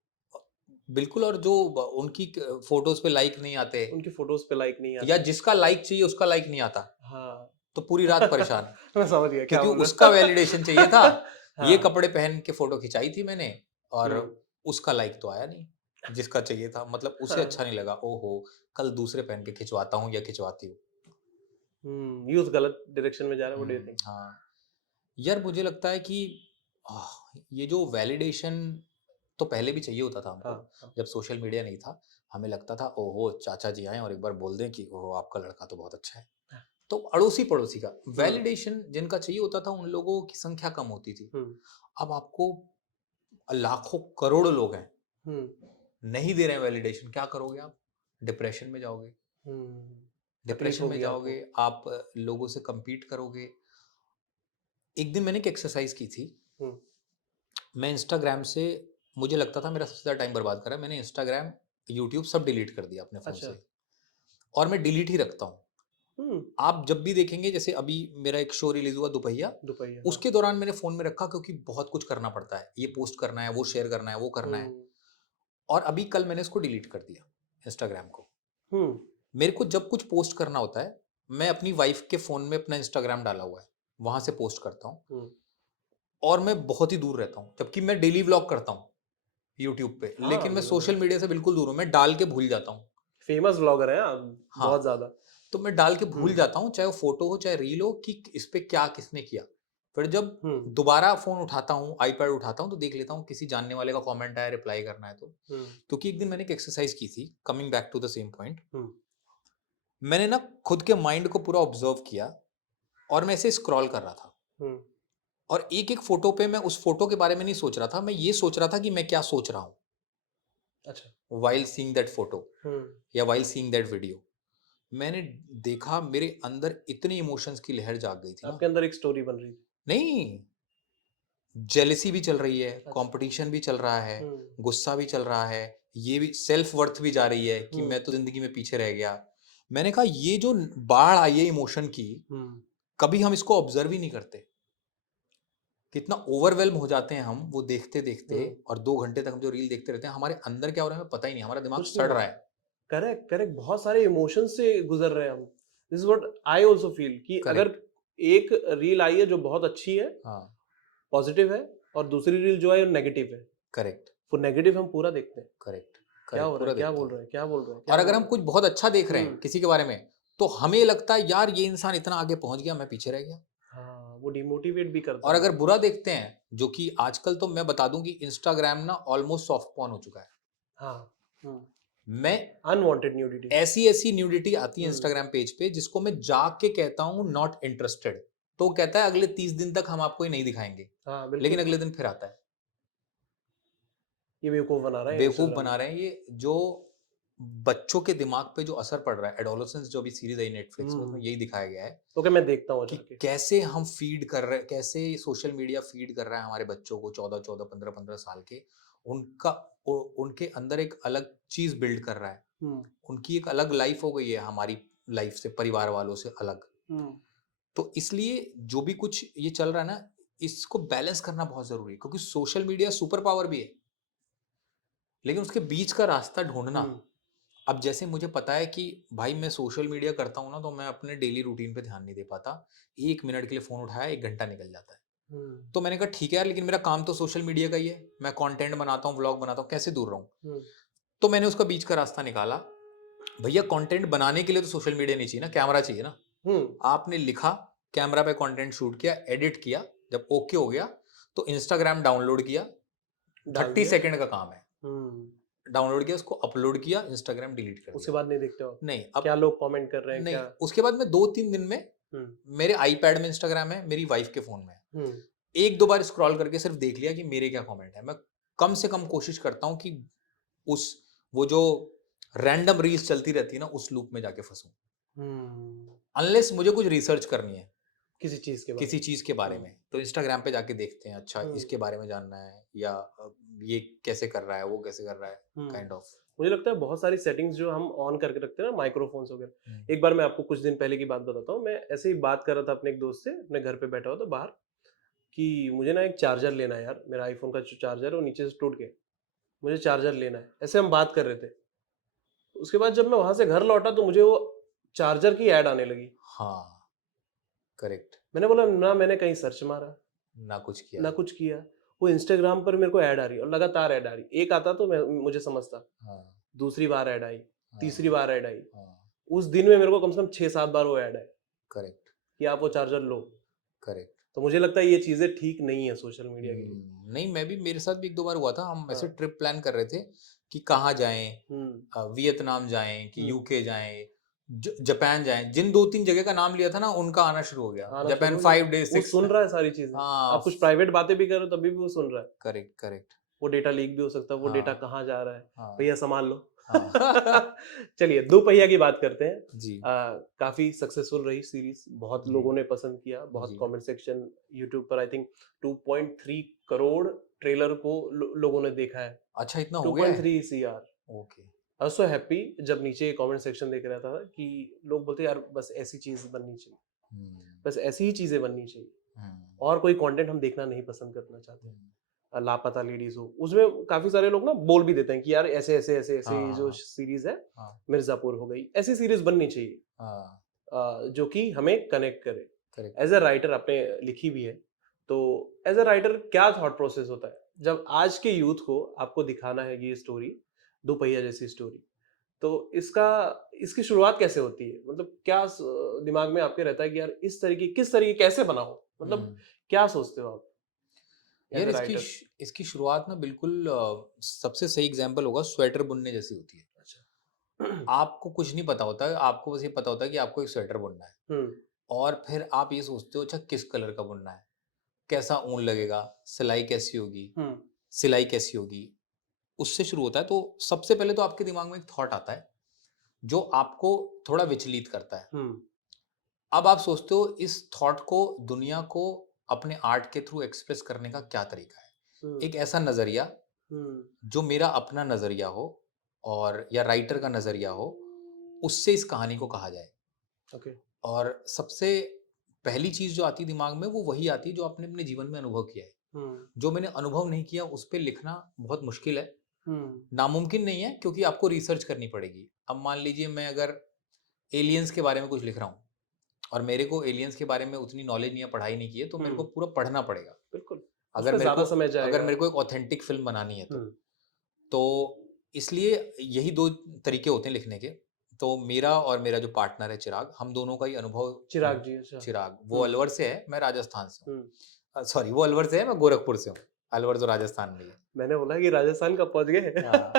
बिल्कुल, और जो उनकी फोटोज पे लाइक नहीं आते, उनकी फ़ोटोज़ पे लाइक नहीं या आते। जिसका लाइक चाहिए उसका लाइक नहीं आता, हाँ। तो पूरी रात परेशान, मैं समझ गया क्या क्योंकि बोल उसका रहे वैलिडेशन चाहिए था। हो। ये हाँ, कपड़े पहन के फोटो खिंचाई थी मैंने, और हुँ, उसका लाइक तो आया नहीं जिसका चाहिए था, मतलब उसे हाँ, अच्छा नहीं लगा। ओहो, कल दूसरे पहन के खिंचवाता हूँ या खिंचवाती हूँ। यूथ गलत डायरेक्शन में जा रहा है, व्हाट डू यू थिंक? हाँ, यार मुझे लगता है कि आह, ये जो वैलिडेशन तो पहले भी चाहिए होता था हाँ, हमको। हाँ, जब सोशल मीडिया नहीं था, हमें लगता था ओहो चाचा जी आए और एक बार बोल दें कि ओहो आपका लड़का तो बहुत अच्छा है। तो अड़ोसी पड़ोसी का हुँ, वैलिडेशन जिनका चाहिए होता था, उन लोगों की संख्या कम होती थी। हुँ, अब आपको लाखों करोड़ों लोग हैं, हुँ, नहीं दे रहे हैं वैलिडेशन, क्या करोगे आप? डिप्रेशन में जाओगे, हुँ। तकलीफ डिप्रेशन में होगी जाओगे, आपको। आप लोगों से compete करोगे। एक दिन मैंने एक एक्सरसाइज की थी। हुँ, मैं इंस्टाग्राम से, मुझे लगता था मेरा सबसे ज़्यादा टाइम बर्बाद कर रहा है, मैंने इंस्टाग्राम, यूट्यूब सब डिलीट कर दिया अपने फ़ोन अच्छा, से, और मैं डिलीट ही रखता हूँ। हुँ, आप जब भी देखेंगे, जैसे अभी मेरा एक शो रिलीज़ हुआ दुपहिया, दोपहिया, हाँ। उसके दौरान मैंने फ़ोन में रखा क्योंकि बहुत कुछ करना पड़ता है। ये पोस्ट करना है, वो शेयर करना है, वो करना है, हुँ, और अभी कल मैंने इसको डिलीट कर दिया, इंस्टाग्राम को। हुँ, मेरे को जब कुछ पोस्ट करना होता है, मैं अपनी वाइफ़ के फ़ोन में अपना इंस्टाग्राम डाला हुआ है, वहाँ से पोस्ट करता हूँ, हुँ। और मैं बहुत ही दूर रहता हूँ, जबकि मैं डेली व्लॉग करता हूँ यूट्यूब पे, हाँ, लेकिन मैं सोशल मीडिया से बिल्कुल दूर हूँ, मैं डाल के भूल जाता हूँ। फेमस व्लॉगर हैं आप, बहुत हाँ, ज़्यादा। तो मैं डाल के हुँ, भूल जाता हूँ, चाहे वो फ़ोटो हो, चाहे रील हो, कि इस पे क्या किसने किया। फिर जब हुँ, दोबारा फ़ोन उठाता हूँ, आईपैड उठाता हूँ, तो देख लेता हूँ किसी जानने वाले का कमेंट आया, रिप्लाई करना है तो। हुँ, क्योंकि एक दिन मैंने एक एक्सरसाइज की थी, coming back to the same point, हुँ, मैंने ना खुद के माइंड को पूरा ऑब्जर्व किया, और मैं ऐसे स्क्रॉल कर रहा था, हुँ। और एक-एक फ़ोटो पे मैं उस फ़ोटो के बारे में नहीं सोच रहा था, मैं ये सोच रहा था कि मैं क्या सोच रहा हूँ, अच्छा, व्हाइल सीइंग दैट फ़ोटो हुँ, या व्हाइल सीइंग दैट वीडियो। मैंने देखा मेरे अंदर इतने इमोशंस की लहर जाग गई थी ना। आपके अंदर एक स्टोरी बन रही थी। नहीं, जेलेसी भी चल रही है, अच्छा। कंपटीशन भी चल रहा है, हम्म। गुस्सा भी चल रहा है, ये भी सेल्फ वर्थ भी जा रही है कि हम्म। मैं तो जिंदगी में पीछे रह गया। मैंने कहा ये जो बाढ़ आई है इमोशन की, हम्म। कभी हम इसको ऑब्जर्व ही नहीं करते। कितना ओवरवेल्म हो जाते हैं हम वो देखते देखते, हम्म। और 2 घंटे तक हम जो रील देखते रहते हैं, हमारे अंदर क्या हो रहा है हमें पता ही नहीं, हमारा दिमाग कुछ नहीं सड़ रहा पता। है। करेक्ट, करेक्ट, बहुत सारे इमोशंस से गुजर रहे हैं हम। This is what I also feel कि अगर करेक्ट। एक रील आई है जो बहुत अच्छी है, हाँ। पॉजिटिव है, और दूसरी रील जो है नेगेटिव है, करेक्ट। वो नेगेटिव हम पूरा देखते हैं। करेक्ट। क्या करेक्ट, हो रहा पूरा है, क्या देखता बोल हूँ। रहे हैं, क्या बोल रहे हैं, और क्या अगर बोल हम रहे कुछ बहुत अच्छा देख हैं। रहे हैं किसी के बारे में, तो हमें लगता है यार ये इंसान इतना आगे पहुंच गया, मैं पीछे रह गया। हाँ, वो डिमोटिवेट भी करता और है अगर आपको। बुरा देखते हैं, जो कि आजकल तो मैं बता दूं कि इंस्टाग्राम ना ऑलमोस्ट सॉफ्ट पॉर्न हो चुका है। हाँ। हम्म। मैं अनवांटेड न्यूडिटी। ऐसी ऐसी न्यूडिटी आती है हम्म। इंस्टाग्राम पेज पे जिसको मैं जाके कहता हूँ नॉट इंटरेस्टेड, तो वो कहता है अगले 30 दिन तक हम आपको ये नहीं दिखाएंगे, हाँ, लेकिन बिल्कुल। अगले दिन फिर आता है। ये बेवकूफ बना रहा है बेवकूफ इंस्टाग्राम। बना रहे हैं ये, जो बच्चों के दिमाग पे जो असर पड़ रहा है। एडोलेसेंस जो भी सीरीज आई नेटफ्लिक्स में, उसमें हम्म। यही दिखाया गया है ओके, मैं देखता हूँ कि जाके। कैसे हम फीड कर रहे हैं, कैसे सोशल मीडिया फीड कर रहा है हमारे बच्चों को, 14 14 15 15 साल के। उनका उनके अंदर एक अलग चीज बिल्ड कर रहा है। हम्म। उनकी एक अलग लाइफ हो गई है हमारी लाइफ से, परिवार वालों से अलग। हम्म। तो इसलिए जो भी कुछ ये चल रहा है ना, इसको बैलेंस करना बहुत जरूरी है, क्योंकि सोशल मीडिया सुपर पावर भी है, लेकिन उसके बीच का रास्ता ढूंढना। हम्म। अब जैसे मुझे पता है कि भाई मैं सोशल मीडिया करता हूँ ना, तो मैं अपने डेली रूटीन पे ध्यान नहीं दे पाता। 1 मिनट के लिए फोन उठाया, 1 घंटा निकल जाता है। हम्म। तो मैंने कहा ठीक है यार, लेकिन मेरा काम तो सोशल मीडिया का ही है, मैं कंटेंट बनाता हूँ, व्लॉग बनाता हूँ, कैसे दूर रहूँ। हम्म। तो मैंने उसका बीच का रास्ता निकाला। भैया कंटेंट बनाने के लिए तो सोशल मीडिया नहीं चाहिए ना, कैमरा चाहिए ना। हम्म। आपने लिखा, कैमरा पे कंटेंट शूट किया, एडिट किया, जब ओके हो गया तो इंस्टाग्राम डाउनलोड किया। डाल 30 दिया। सेकंड का काम है। हम्म। डाउनलोड किया, उसको अपलोड किया, इंस्टाग्राम डिलीट कर उसके दिया। बाद नहीं देखते हो आप? नहीं क्या अब, लोग कमेंट कर रहे हैं, नहीं, क्या? उसके बाद मैं 2 3 दिन में हम्म। मेरे आईपैड में इंस्टाग्राम है, मेरी वाइफ के फोन में है। हम्म। 1 2 बार स्क्रॉल करके सिर्फ देख लिया कि मेरे क्या कमेंट है। मैं कम से कम कोशिश करता हूँ कि उस वो जो रैंडम रील्स चलती रहती है ना, उस लूप में जाके फंसूं, हम्म। अनलेस मुझे कुछ रिसर्च करनी है किसी चीज के बारे किसी में। चीज के बारे हम्म। में, तो इंस्टाग्राम पे जाके देखते हैं, अच्छा हम्म। इसके बारे में जानना है, या ये कैसे कर रहा है, वो कैसे कर रहा है, हम्म। Kind of. मुझे लगता है बहुत सारी सेटिंग्स जो हम ऑन करके रखते हैं ना, माइक्रोफोन्स वगैरह। एक बार मैं आपको कुछ दिन पहले की बात बताता हूँ। मैं ऐसे ही बात कर रहा था अपने एक दोस्त से, अपने घर पे बैठा हुआ था बाहर, कि मुझे ना एक चार्जर लेना है यार, मेरा आईफोन का जो चार्जर है वो नीचे से टूट गया, मुझे चार्जर लेना है। ऐसे हम बात कर रहे थे। उसके बाद जब मैं वहां से घर लौटा तो मुझे वो चार्जर की ऐड आने लगी। हाँ, करेक्ट। मैंने बोला ना, मैंने कहीं सर्च मारा, ना कुछ ना किया। कुछ किया। वो इंस्टाग्राम पर मेरे को ऐड आ रही है, और लगातार ऐड आ रही। एक आता तो मैं मुझे समझता, हाँ। दूसरी बार ऐड आई, तीसरी हाँ। बार ऐड आई। हाँ। उस दिन में मेरे को कम से कम 6 7 बार वो ऐड है करेक्ट। कि आप वो चार्जर लो। करेक्ट। तो मुझे लगता है ये चीजें ठीक नहीं है सोशल मीडिया के लिए। नहीं, मैं भी, मेरे साथ भी 1 2 बार हुआ था। हम ऐसे हाँ। ट्रिप प्लान कर रहे थे कि कहाँ जाएं, हम्म। वियतनाम जाएं कि हम्म। यूके जाएं, जापान जाएं। जिन 2 3 जगह का नाम लिया था ना, उनका आना शुरू हो गया, आना शुरू जापान हो गया। 5 days वो 6। सुन रहा है सारी चीजें। हाँ। आप कुछ प्राइवेट बातें भी करो तभी भी वो सुन रहा है। करेक्ट। करेक्ट। वो डेटा लीक भी हो सकता है, वो डेटा हाँ। कहाँ जा रहा है, हाँ। भैया संभाल लो। हाँ। चलिए, दो पहिया की बात करते हैं। जी। काफी सक्सेसफुल रही सीरीज, बहुत जी। लोगों ने पसंद किया, बहुत जी। कमेंट सेक्शन, यूट्यूब पर आई थिंक 2.3 करोड़ ट्रेलर को लोगों ने देखा है। अच्छा, इतना हो गया है। 2.3 CR। Okay. I was so happy जब नीचे कमेंट सेक्शन देख रहा था कि लोग बोलते यार बस ऐसी चीज बननी चाहिए, हम्म। बस ऐसी ही चीजें बननी चाहिए, हम्म। और कोई कंटेंट हम देखना नहीं पसंद करना चाहते। हम्म। लापता लेडीज हो, उसमें काफी सारे लोग ना बोल भी देते हैं कि यार ऐसे ऐसे ऐसे ऐसे ये जो हाँ। सीरीज है, हाँ। मिर्जापुर हो गई, ऐसी सीरीज बननी चाहिए हाँ। जो कि हमें कनेक्ट करे। करेक्ट। एज अ राइटर आपने लिखी भी है, तो एज अ राइटर क्या थॉट प्रोसेस होता है जब आज के यूथ को आपको दिखाना है ये स्टोरी, दो पहिया जैसी स्टोरी, तो इसका इसकी शुरुआत कैसे होती है? मतलब क्या दिमाग में आपके रहता है कि यार इस तरीके, किस तरीके कैसे बनाओ, मतलब क्या सोचते हो आप एज यार अ राइटर? इसकी शुरुआत ना बिल्कुल सबसे सही एग्जांपल होगा, स्वेटर बुनने जैसी होती है। अच्छा। आपको कुछ नहीं पता होता है, आपको बस ये पता होता है कि आपको एक स्वेटर बुनना है, हम्म। और फिर आप ये सोचते हो अच्छा किस कलर का बुनना है, कैसा ऊन लगेगा, सिलाई कैसी होगी, हम्म। सिलाई कैसी होगी, उससे शुरू होता है। तो सबसे पहले तो आपके दिमाग में एक थॉट आता है जो आपको थोड़ा विचलित करता है। हम्म अब आप सोचते हो इस थॉट को, दुनिया को अपने आर्ट के थ्रू एक्सप्रेस करने का क्या तरीका है? हम्म एक ऐसा नज़रिया हम्म जो मेरा अपना नज़रिया हो और या राइटर का नज़रिया हो, उससे इस कहानी को कहा जाए। ओके और सबसे पहली चीज़ जो आती है दिमाग में वो वही आती है जो आपने अपने जीवन में अनुभव किया है। हम्म जो मैंने अनुभव नहीं किया उस पे लिखना बहुत मुश्किल है। हम्म नामुमकिन नहीं है क्योंकि आपको रिसर्च करनी पड़ेगी। अब मान लीजिए मैं अगर एलियंस के बारे में कुछ लिख रहा हूँ और मेरे को एलियंस के बारे में उतनी नॉलेज नहीं है, पढ़ाई नहीं की है, तो मेरे को हम्म पूरा पढ़ना पड़ेगा। बिल्कुल अगर उसमें मेरे ज्यादा को समय अगर जाएगा। मेरे को एक ऑथेंटिक फ़िल्म बनानी है तो। हम्म तो इसलिए यही 2 तरीके होते हैं लिखने के। तो मेरा और मेरा जो पार्टनर है चिराग, हम दोनों का ही अनुभव चिराग जी, अच्छा। चिराग, वो हम्म अलवर से है, मैं राजस्थान से हूँ। हम्म सॉरी, वो अलवर से है, मैं गोरखपुर से हूँ। अलवर तो राजस्थान में ही है। मैंने बोला कि राजस्थान कब पहुंच गए। हाँ,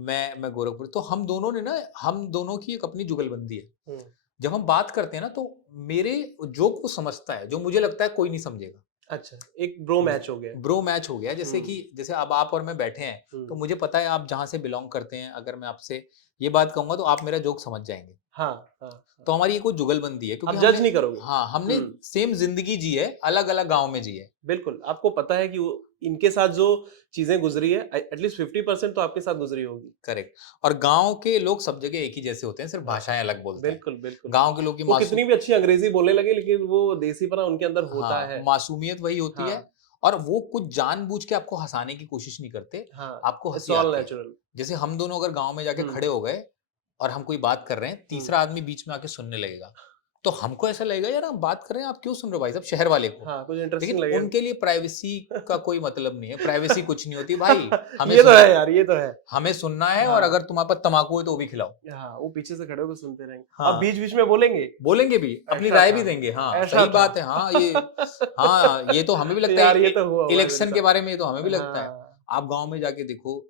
मैं गोरखपुर, तो हम दोनों ने ना, हम दोनों की एक अपनी जुगलबंदी है। हम्म, जब हम बात करते हैं ना तो मेरे जोक वो समझता है, जो मुझे लगता है कोई नहीं समझेगा। अच्छा, एक ब्रो मैच हो गया है। ब्रो मैच हो गया, जैसे हम्म कि जैसे अब आप और मैं बैठे हैं, तो हम्म मुझे पता है आप जहाँ से बिलॉन्ग करते हैं, अगर मैं आपसे ये बात कहूँगा तो आप मेरा जोक समझ जाएँगे। हाँ हाँ हाँ। तो हमारी ये कोई जुगलबंदी है क्योंकि आप जज हमने, नहीं करोगे। हाँ, हमने हम्म सेम ज़िंदगी जी है, अलग-अलग गाँव में जी है। बिल्कुल, आपको पता है कि वो इनके साथ जो चीजें गुजरी है एटलीस्ट 50% तो आपके साथ गुजरी होगी। करेक्ट। और गाँव के लोग सब जगह एक ही जैसे होते हैं, सिर्फ़ हाँ, भाषाएँ अलग बोलते हैं। बिल्कुल बिल्कुल। गाँव के लोग की वो कितनी भी अच्छी अंग्रेजी बोलने लगे लेकिन वो देसीपना उनके अंदर होता हाँ, है। मासूमियत वही होती है। हाँ और वो कुछ जानबूझ के आपको हँसाने की कोशिश नहीं करते, हाँ, आपको इट्स हँसी ऑल आती है। नेचुरल। जैसे हम दोनों अगर गाँव में जाके हम्म खड़े हो गए और हम कोई बात कर रहे हैं, हम्म तीसरा आदमी बीच में आके सुनने लगेगा, तो हमको ऐसा लगेगा यार हम बात कर रहे हैं, आप क्यों सुन रहे हो भाई साहब, शहर वाले को। हाँ, कुछ इंटरेस्टिंग लेकिन लगे। उनके लिए प्राइवेसी का कोई मतलब नहीं है, प्राइवेसी कुछ नहीं होती भाई, हमें ये तो सुन है यार, ये तो है। हमें सुनना है, और हाँ अगर तुम्हारे पास तम्बाकू है तो वो भी खिलाओ। हाँ, वो पीछे से खड़े होकर सुनते रहेंगे। अब हाँ, बीच-बीच में बोलेंगे, बोलेंगे भी, अपनी ऐसा राय था, भी देंगे। हाँ, ऐसा सही था। बात है। हाँ, ये तो हमें भी लगता है यार ये तो हुआ हुआ है मेरे इलेक्शन के साथ। बारे में ये तो हमें भी लगता है। हाँ, आप गाँव में जाके देखो,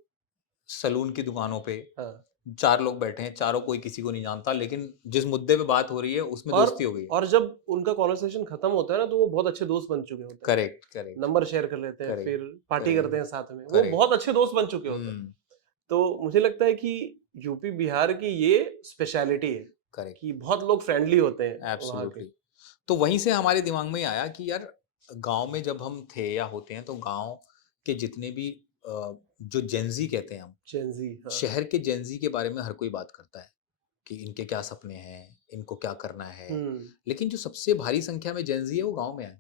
सैलून की दुकानों पे हाँ। 4 लोग बैठे हैं, चारों कोई किसी को नहीं जानता, लेकिन जिस मुद्दे पे बात हो रही है उसमें और दोस्ती हो गई है। और जब उनका कन्वर्सेशन खत्म होता है ना, तो वो बहुत अच्छे दोस्त बन चुके होते हैं। करेक्ट, करेक्ट, नंबर शेयर कर लेते हैं, करेक्ट, फिर पार्टी करते करेक्ट, हैं साथ में। वो करेक्ट। बहुत अच्छे दोस्त बन चुके होते हैं। हुँ, तो मुझे लगता है कि यूपी, बिहार की ये स्पेशलिटी है करेक्ट, कि बहुत लोग फ्रेंडली होते हैं वहाँ के। एब्सोल्युटली। तो वहीं से हमारे दिमाग में आया कि यार गाँव में जब हम थे या होते हैं तो गाँव के जितने भी जो जेन ज़ी कहते हैं हम, जेन ज़ी, हाँ। शहर के जेन ज़ी के बारे में हर कोई बात करता है कि इनके क्या सपने हैं, इनको क्या करना है। हुँ, लेकिन जो सबसे भारी संख्या में जेन ज़ी है वो गाँव में है।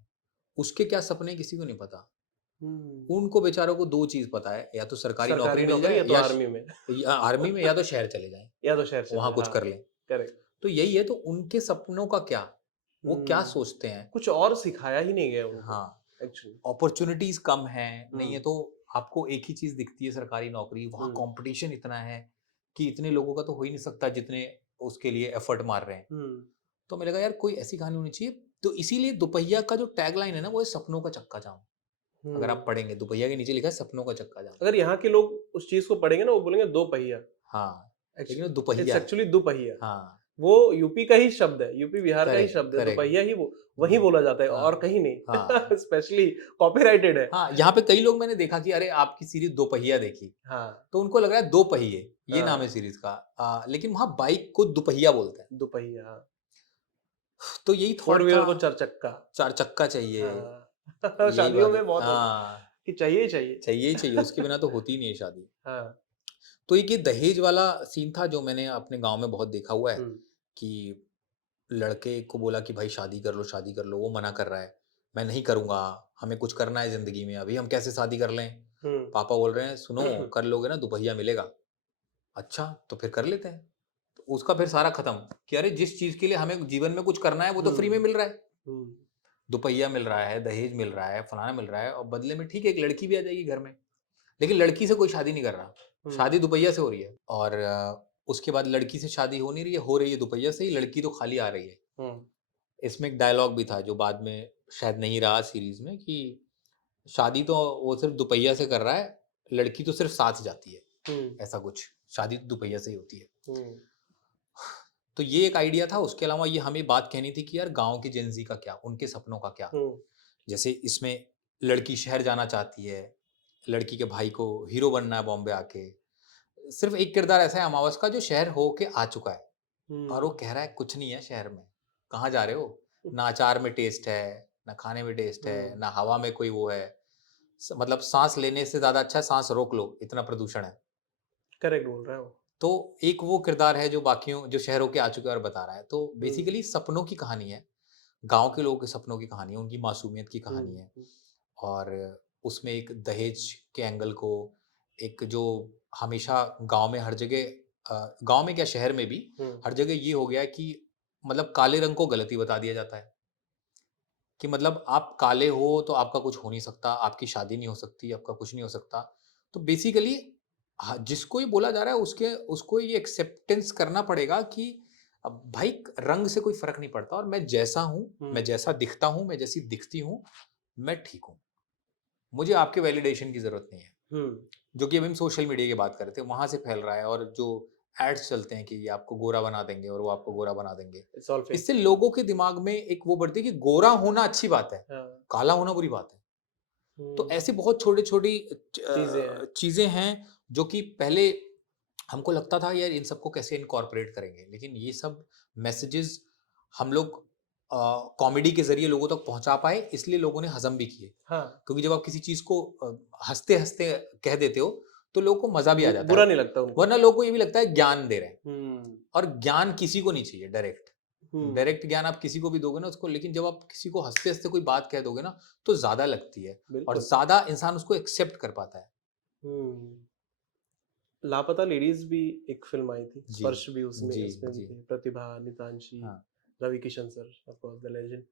उसके क्या सपने हैं किसी को नहीं पता। हुँ। उनको बेचारों को 2 चीज़ पता है, या तो सरकारी नौकरी सरकारी मिल नौकरी जाए या तो आर्मी में। या आर्मी में, या तो शहर चले जाएँ, या तो शहर चले वहाँ जाएँ, कुछ हाँ, कर लें। करेक्ट। तो यही है, तो उनके सपनों का क्या? वो क्या हुँ, सोचते हैं? कुछ और सिखाया ही नहीं गया उनको हाँ, एक्चुअली। अपॉर्च्युनिटीज़ कम हैं, नहीं है हुँ, तो आपको एक ही चीज़ दिखती है सरकारी नौकरी, वहाँ हुँ, कॉम्पिटिशन इतना है कि इतने लोगों का तो हो ही नहीं सकता जितने उसके लिए एफर्ट मार रहे हैं। हुँ, तो हमें लगा यार कोई ऐसी कहानी होनी चाहिए, तो इसीलिए दोपहिया का जो टैगलाइन है ना वो है सपनों का चक्का जाम। अगर आप हुँ। पढ़ेंगे दोपहिया के नीचे लिखा है सपनों का चक्का जाम। अगर यहाँ के लोग उस चीज़ को पढ़ेंगे ना, वो बोलेंगे दो पहिया। हाँ, लेकिन वो एक्चुअली इट्स दोपहिया है। एक्चुअली दुपहिया। हाँ, वो यूपी का ही शब्द है, यूपी बिहार का ही करेक्ट, शब्द है, करेक्ट। दुपहिया ही वो वहीं हुँ, बोला जाता है और हाँ, कहीं नहीं। हाँ, स्पेशली कॉपीराइटेड है। हाँ, यहाँ पे कई लोग मैंने देखा कि अरे आपकी सीरीज़ दोपहिया देखी, हाँ, तो उनको लग रहा है 2 पहिए, ये नाम है हाँ, सीरीज़ का। लेकिन वहाँ बाइक को दुपहिया बोलते हैं। दुपहिया, हाँ। तो यही फोर थॉट था, व्हीलर को चार चक्का। 4 चक्का चाहिए, हाँ। यही शादियों बात है। में बहुत होता है हाँ, कि चाहिए ही चाहिए। चाहिए ही चाहिए, उसके बिना तो होती ही नहीं है शादी। हाँ, तो एक ये दहेज वाला सीन था जो मैंने अपने गाँव में बहुत देखा हुआ है हुँ, कि लड़के को बोला कि भाई शादी कर लो, वो मना कर रहा है। मैं नहीं करूँगा, हमें कुछ करना है ज़िंदगी में, अभी हम कैसे शादी कर लें? हुँ। पापा बोल रहे हैं सुनो, कर लोगे ना दुपहिया मिलेगा। अच्छा, तो फिर कर लेते हैं। तो उसका फिर सारा खत्म कि अरे जिस चीज़ के लिए हमें जीवन में कुछ करना है वो तो फ्री में हुँ, मिल रहा है। हुँ, दुपहिया मिल रहा है, दहेज मिल रहा है, फलाना मिल रहा है, और बदले में ठीक है एक लड़की भी आ जाएगी घर में। लेकिन लड़की से कोई शादी नहीं कर रहा, हुँ, शादी दुपहिया से हो रही है। और उसके बाद लड़की से शादी हो नहीं रही है, हो रही है दुपहिया से ही, लड़की तो खाली आ रही है। हुँ, इसमें एक डायलॉग भी था जो बाद में शायद नहीं रहा सीरीज़ में कि शादी तो वो सिर्फ़ दुपहिया से कर रहा है, लड़की तो सिर्फ़ साथ जाती है, हुँ, ऐसा कुछ। शादी तो दुपहिया से ही होती है। हुँ, तो ये एक आइडिया था, उसके अलावा ये हमें बात कहनी थी कि यार गाँव की जेन ज़ी का क्या? उनके सपनों का क्या? हुँ, जैसे इसमें लड़की शहर जाना चाहती है, लड़की के भाई को हीरो बनना है बॉम्बे आके, सिर्फ एक किरदार ऐसा है अमावस का जो शहर हो के आ चुका है और वो हम्म कह रहा है कुछ नहीं है शहर में, कहाँ जा रहे हो? ना अचार में टेस्ट है, ना खाने में टेस्ट है, हम्म ना हवा में कोई वो है। मतलब सांस लेने से ज्यादा अच्छा है सांस रोक लो, इतना प्रदूषण है। करेक्ट बोल रहा है वो। तो एक वो किरदार है जो बाकियों जो शहरों के आ चुके हैं और बता रहा है। तो हम्म बेसिकली सपनों की कहानी है, गांव के लोगों के सपनों की कहानी है, उनकी मासूमियत की कहानी है। हम्म और उसमें एक दहेज के एंगल को, एक जो हमेशा गांव में हर जगह, गांव में क्या शहर में भी हम्म हर जगह ये हो गया है कि मतलब काले रंग को गलती बता दिया जाता है कि मतलब आप काले हो तो आपका कुछ हो नहीं सकता, आपकी शादी नहीं हो सकती, आपका कुछ नहीं हो सकता। तो बेसिकली जिसको ये बोला जा रहा है उसके उसको ये एक्सेप्टेंस करना पड़ेगा कि अब भाई रंग से कोई फर्क नहीं पड़ता और मैं जैसा हूँ, मैं हम्म जैसा दिखता हूँ, मैं जैसी दिखती हूँ, मैं ठीक हूँ। मुझे आपके वैलिडेशन की ज़रूरत नहीं है। हम्म जो कि अभी हम सोशल मीडिया की बात कर रहे थे, वहाँ से फैल रहा है और जो एड्स चलते हैं कि ये आपको गोरा बना देंगे और वो आपको गोरा बना देंगे। It's all fake. इससे लोगों के दिमाग में एक वो बढ़ती है कि गोरा होना अच्छी बात है, हाँ। काला होना बुरी बात है। तो हम्म ऐसी बहुत छोटी-छोटी चीजें हैं। चीज़ें हैं जो कि पहले हमको लगता था यार इन सबको कैसे इनकॉर्पोरेट करेंगे, लेकिन ये सब मैसेजेस हम लोग कॉमेडी के ज़रिए लोगों तक पहुँचा पाए, इसलिए लोगों ने हज़म भी किए। हाँ, क्योंकि जब आप किसी चीज़ को हँसते-हँसते कह देते हो, तो लोगों को मज़ा भी आ जाता है। बुरा नहीं लगता उनको। वरना लोगों को ये भी लगता है ज्ञान दे रहे हैं हम्म और ज्ञान किसी को नहीं चाहिए डायरेक्ट। हम्म डायरेक्ट ज्ञान आप किसी को भी दोगे ना उसको, लेकिन जब आप किसी को हँसते-हँसते कोई बात कह दोगे ना, तो ज़्यादा लगती है और बिल्कुल। ज़्यादा इंसान उसको एक्सेप्ट कर पाता है। हम्म लापता लेडीज भी एक फिल्म आई थी, जी, स्पर्श भी उसमें जी, उसमें भी जी। थे, प्रतिभा, नितांशी, हाँ, Ravi Kishan sir, of course the legend.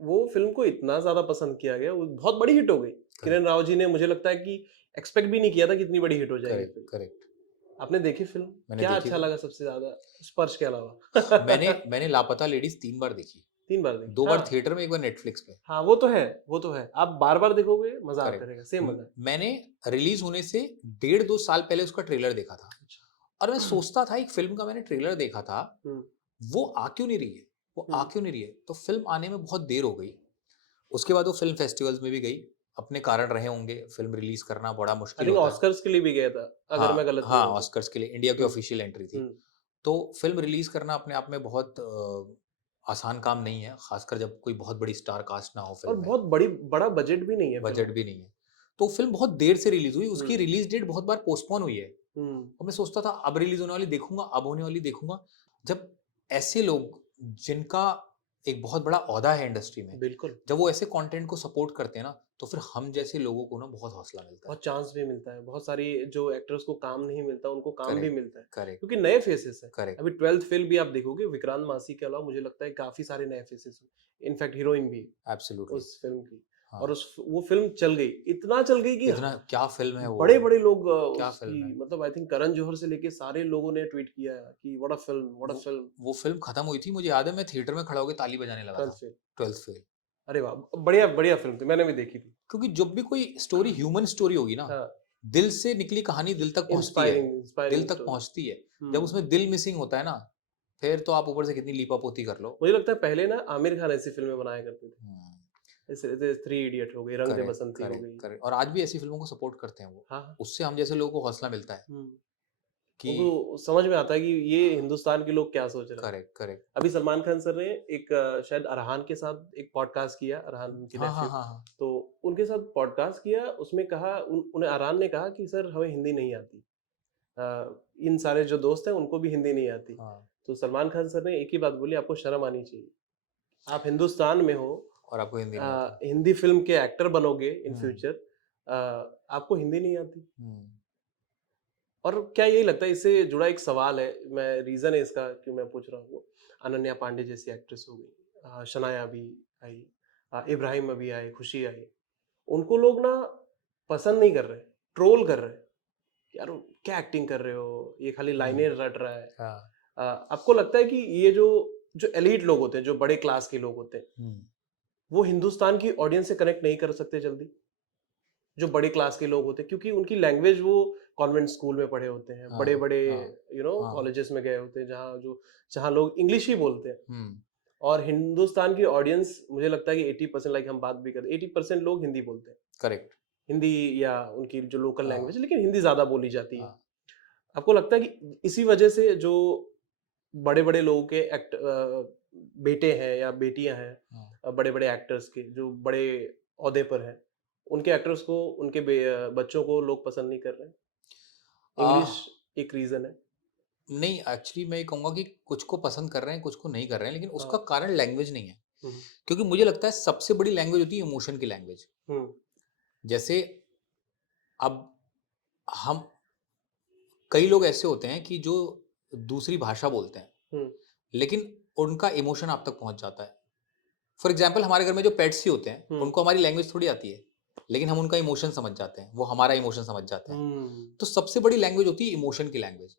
वो फिल्म को इतना ज्यादा पसंद किया गया, वो बहुत बड़ी हिट हो गई। किरण करेक्ट, राव जी ने, मुझे लगता है कि एक्सपेक्ट भी नहीं किया था कि इतनी बड़ी हिट हो जाएगी करेक्ट, फिल्म। करेक्ट। आपने देखी फिल्म? मैंने क्या देखी अच्छा थी। लगा सबसे ज्यादा स्पर्श के मैंने अलावा? मैंने लापता लेडीज़ 3 बार देखी। 3 बार देखी, 2 बार हाँ। थिएटर में, 1 बार नेटफ्लिक्स पे। हाँ, वो तो है, वो तो है। आप बार-बार देखोगे, मज़ा आता करेक्ट। रहेगा, सेम मज़ा है। मैंने रिलीज़ होने से डेढ़ 2 साल पहले उसका ट्रेलर देखा था और मैं अच्छा। सोचता था एक फ़िल्म का मैंने ट्रेलर देखा था, हुँ, वो आ क्यों नहीं रही है? वो आ हुँ। क्यों नहीं रही है? तो फ़िल्म आने में बहुत देर हो गई। उसके बाद वो फ़िल्म फेस्टिवल्स में भी गई। अपने कारण रहे होंगे, फ़िल्म रिलीज़ करना बड़ा आई मुश्किल थिंक होता है। ऑस्कर्स के लिए भी गया था, अगर मैं हाँ, गलत नहीं हाँ, हूँ तो। ऑस्कर्स के लिए इंडिया की हुँ, ऑफ़िशियल एंट्री थी। हुँ। तो फ़िल्म रिलीज़ करना अपने आप में बहुत आसान काम नहीं है, ख़ासकर जब कोई बहुत बड़ी स्टार कास्ट ना हो और फ़िल्म में, बहुत बड़ा बजट भी नहीं है फ़िल्म बजट का। भी नहीं है। तो फ़िल्म बहुत देर से रिलीज़ हुई, हुँ, उसकी रिलीज़ डेट बहुत बार पोस्टपोन हुई है हुँ। और मैं सोचता था अब रिलीज़ होने वाली देखूँगा, अब होने वाली देखूँगा। जब ऐसे लोग जिनका एक बहुत बड़ा ओहदा है इंडस्ट्री में, बिल्कुल, जब वो ऐसे कंटेंट को सपोर्ट करते हैं ना, तो फिर हम जैसे लोगों को ना बहुत हौसला मिलता है। बहुत चांस भी मिलता है। बहुत सारी जो एक्टर्स को काम नहीं मिलता, उनको काम भी करेक्ट, मिलता है। करेक्ट, क्योंकि नए फेसेस हैं। करेक्ट, अभी 12th फेल भी आप देखोगे, विक्रांत मासी के अलावा मुझे लगता है काफ़ी सारे नए फेसेस हैं। इनफैक्ट हीरोइन भी एब्सोल्युटली। उस फ़िल्म की। हाँ, और उस वो फ़िल्म चल गई। इतना चल गई कि इतना क्या फ़िल्म है वो, बड़े-बड़े लोग क्या फ़िल्म उसकी है। मतलब आई थिंक करण जौहर से लेके सारे लोगों ने ट्वीट किया है कि what a film, what a वो फ़िल्म। वो फ़िल्म खत्म हुई थी, मुझे याद है मैं थिएटर में खड़ा होके ताली बजाने लगा 12th था, फ़ेल। 12th fail. अरे वाह! बढ़िया बढ़िया फ़िल्म थी, मैंने भी देखी थी। क्योंकि जब भी कोई स्टोरी ह्यूमन स्टोरी होगी ना, हाँ, दिल से निकली कहानी दिल तक पहुँचती है, इंस्पायरिंग दिल इंस्पायरिंग तक स्टोरी। पहुँचती है। हुँ। जब उसमें दिल मिसिंग होता है ना, फिर तो आप ऊपर से कितनी लीपापोती कर लो। मुझे लगता है पहले ना आमिर खान ऐसी फ़िल्में बनाया करते थे। हुँ, जैसे थ्री इडियट हो गई, रंग दे करेक्ट, बसंती हो करेक्ट, गई। करेक्ट और आज भी ऐसी फ़िल्मों को सपोर्ट करते हैं वो। हाँ, हाँ। उससे हम जैसे लोगों को हौसला मिलता है हुँ। कि उनको समझ में आता है कि ये हिंदुस्तान के लोग क्या सोच रहे हैं। Correct, correct. अभी सलमान खान सर ने एक शायद अरहान के साथ एक पॉडकास्ट किया, अरहान उनके हाँ, हाँ, नेफ्यू। हाँ, हाँ। तो उनके साथ पॉडकास्ट किया, उसमें कहा उन्हें अरहान ने कहा कि सर हमें हिंदी नहीं आती। इन सारे जो दोस्त हैं उनको भी हिंदी नहीं आती। हाँ, तो सलमान खान सर ने एक ही बात बोली, आपको शर्म आनी चाहिए। आप हिंदुस्तान में हो, और आपको हिंदी नहीं आती। हिंदी फ़िल्म के एक्टर बनोगे इन हुँ, फ्यूचर, आपको हिंदी नहीं आती। हुँ, और क्या यही लगता है, इससे जुड़ा एक सवाल है, मैं रीज़न है इसका क्यों मैं पूछ रहा हूँ। अनन्या पांडे जैसी एक्ट्रेस हो गई, शनाया अभी आई, इब्राहिम अभी आए, खुशी आई। उनको लोग ना पसंद नहीं कर रहे, ट्रोल कर रहे हैं। यार क्या एक्टिंग कर रहे हो? ये खाली हुँ, लाइनें रट रहा है। हाँ, आपको लगता है कि ये जो जो एलीट लोग होते हैं, जो बड़े क्लास के लोग होते हैं, हुँ, वो हिंदुस्तान की ऑडियंस से कनेक्ट नहीं कर सकते जल्दी? जो बड़े क्लास के लोग होते हैं, क्योंकि उनकी लैंग्वेज वो कॉन्वेंट स्कूल में पढ़े होते हैं, हाँ, बड़े-बड़े हाँ, हाँ, कॉलेजेस में गए होते हैं, जहाँ लोग इंग्लिश ही बोलते हैं। हुँ, और हिंदुस्तान की ऑडियंस मुझे लगता है कि 80% लाइक हम बात भी करें, 80% लोग हिंदी बोलते हैं। करेक्ट, हिंदी या उनकी जो लोकल हाँ, लैंग्वेज है, लेकिन हिंदी ज़्यादा बोली जाती है। हाँ। आपको लगता है कि इसी वजह से जो बड़े-बड़े लोगों के बेटे हैं या बेटियाँ हैं, बड़े-बड़े एक्टर्स के जो बड़े ओहदे पर हैं, उनके एक्टर्स को बच्चों को लोग पसंद नहीं कर रहे हैं? इंग्लिश आ, एक रीज़न है। नहीं, एक्चुअली मैं ये कहूँगा कि कुछ को पसंद कर रहे हैं, कुछ को नहीं कर रहे हैं, लेकिन हाँ। उसका कारण लैंग्वेज नहीं है। हुँ, क्योंकि मुझे लगता है सबसे बड़ी लैंग्वेज होती है इमोशन की लैंग्वेज। हुँ, जैसे अब हम कई लोग ऐसे होते हैं कि जो दूसरी भाषा बोलते हैं, हुँ, लेकिन उनका इमोशन आप तक पहुँच जाता है। फॉर एग्ज़ाम्पल हमारे घर में जो पेट्स ही होते हैं, हुँ, उनको हमारी लैंग्वेज थोड़ी आती है, लेकिन हम उनका इमोशन समझ जाते हैं, वो हमारा इमोशन समझ जाते हैं। हुँ, तो सबसे बड़ी लैंग्वेज होती है इमोशन की लैंग्वेज।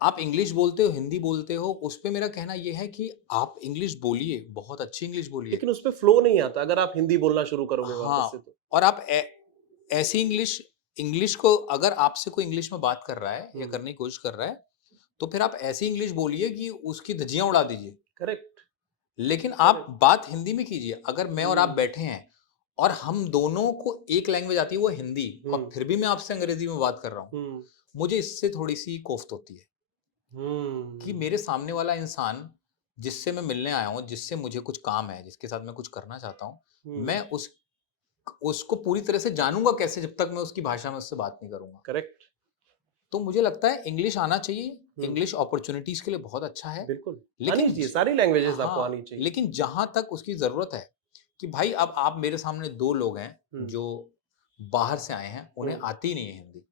आप इंग्लिश बोलते हो, हिंदी बोलते हो, उस पे मेरा कहना ये है कि आप इंग्लिश बोलिए, बहुत अच्छी इंग्लिश बोलिए। लेकिन उसपे फ्लो नहीं आता अगर आप हिंदी बोलना शुरू करोगे वापस से हाँ, तो। और आप ऐसी इंग्लिश इंग्लिश को अगर आपसे कोई इंग्लिश में बात कर रहा है या हुँ, करने की कोशिश कर रहा है, तो फिर आप ऐसी इंग्लिश बोलिए कि उसकी धज्जियाँ उड़ा दीजिए। करेक्ट, लेकिन आप करेक्ट। बात हिंदी में कीजिए। अगर मैं और आप हुँ, बैठे हैं और हम दोनों को एक लैंग्वेज आती है वो हिंदी, हुँ, और फिर भी मैं आपसे अंग्रेजी में बात कर रहा हूँ, हुँ, मुझे इससे थोड़ी-सी कोफ्त होती है कि मेरे हुँ, सामने वाला इंसान जिससे मैं मिलने आया हूँ, जिससे मुझे कुछ काम है, जिसके साथ मैं कुछ करना चाहता हूँ, हुँ, मैं उसको पूरी तरह से जानूँगा कैसे जब तक मैं उसकी भाषा में उससे बात नहीं करूँगा। करेक्ट। तो मुझे लगता है इंग्लिश आना चाहिए, हुँ, इंग्लिश अपॉर्च्युनिटीज़ के लिए बहुत अच्छा है। बिल्कुल। आनी लेकिन चाहिए, सारी लैंग्वेजेज़ आपको आनी हाँ, चाहिए। लेकिन जहाँ तक उसकी ज़रूरत है कि भाई अब आप मेरे सामने 2 लोग हैं हुँ, जो बाहर से आए हैं, हुँ, उन्हें आती ही नहीं है हिंदी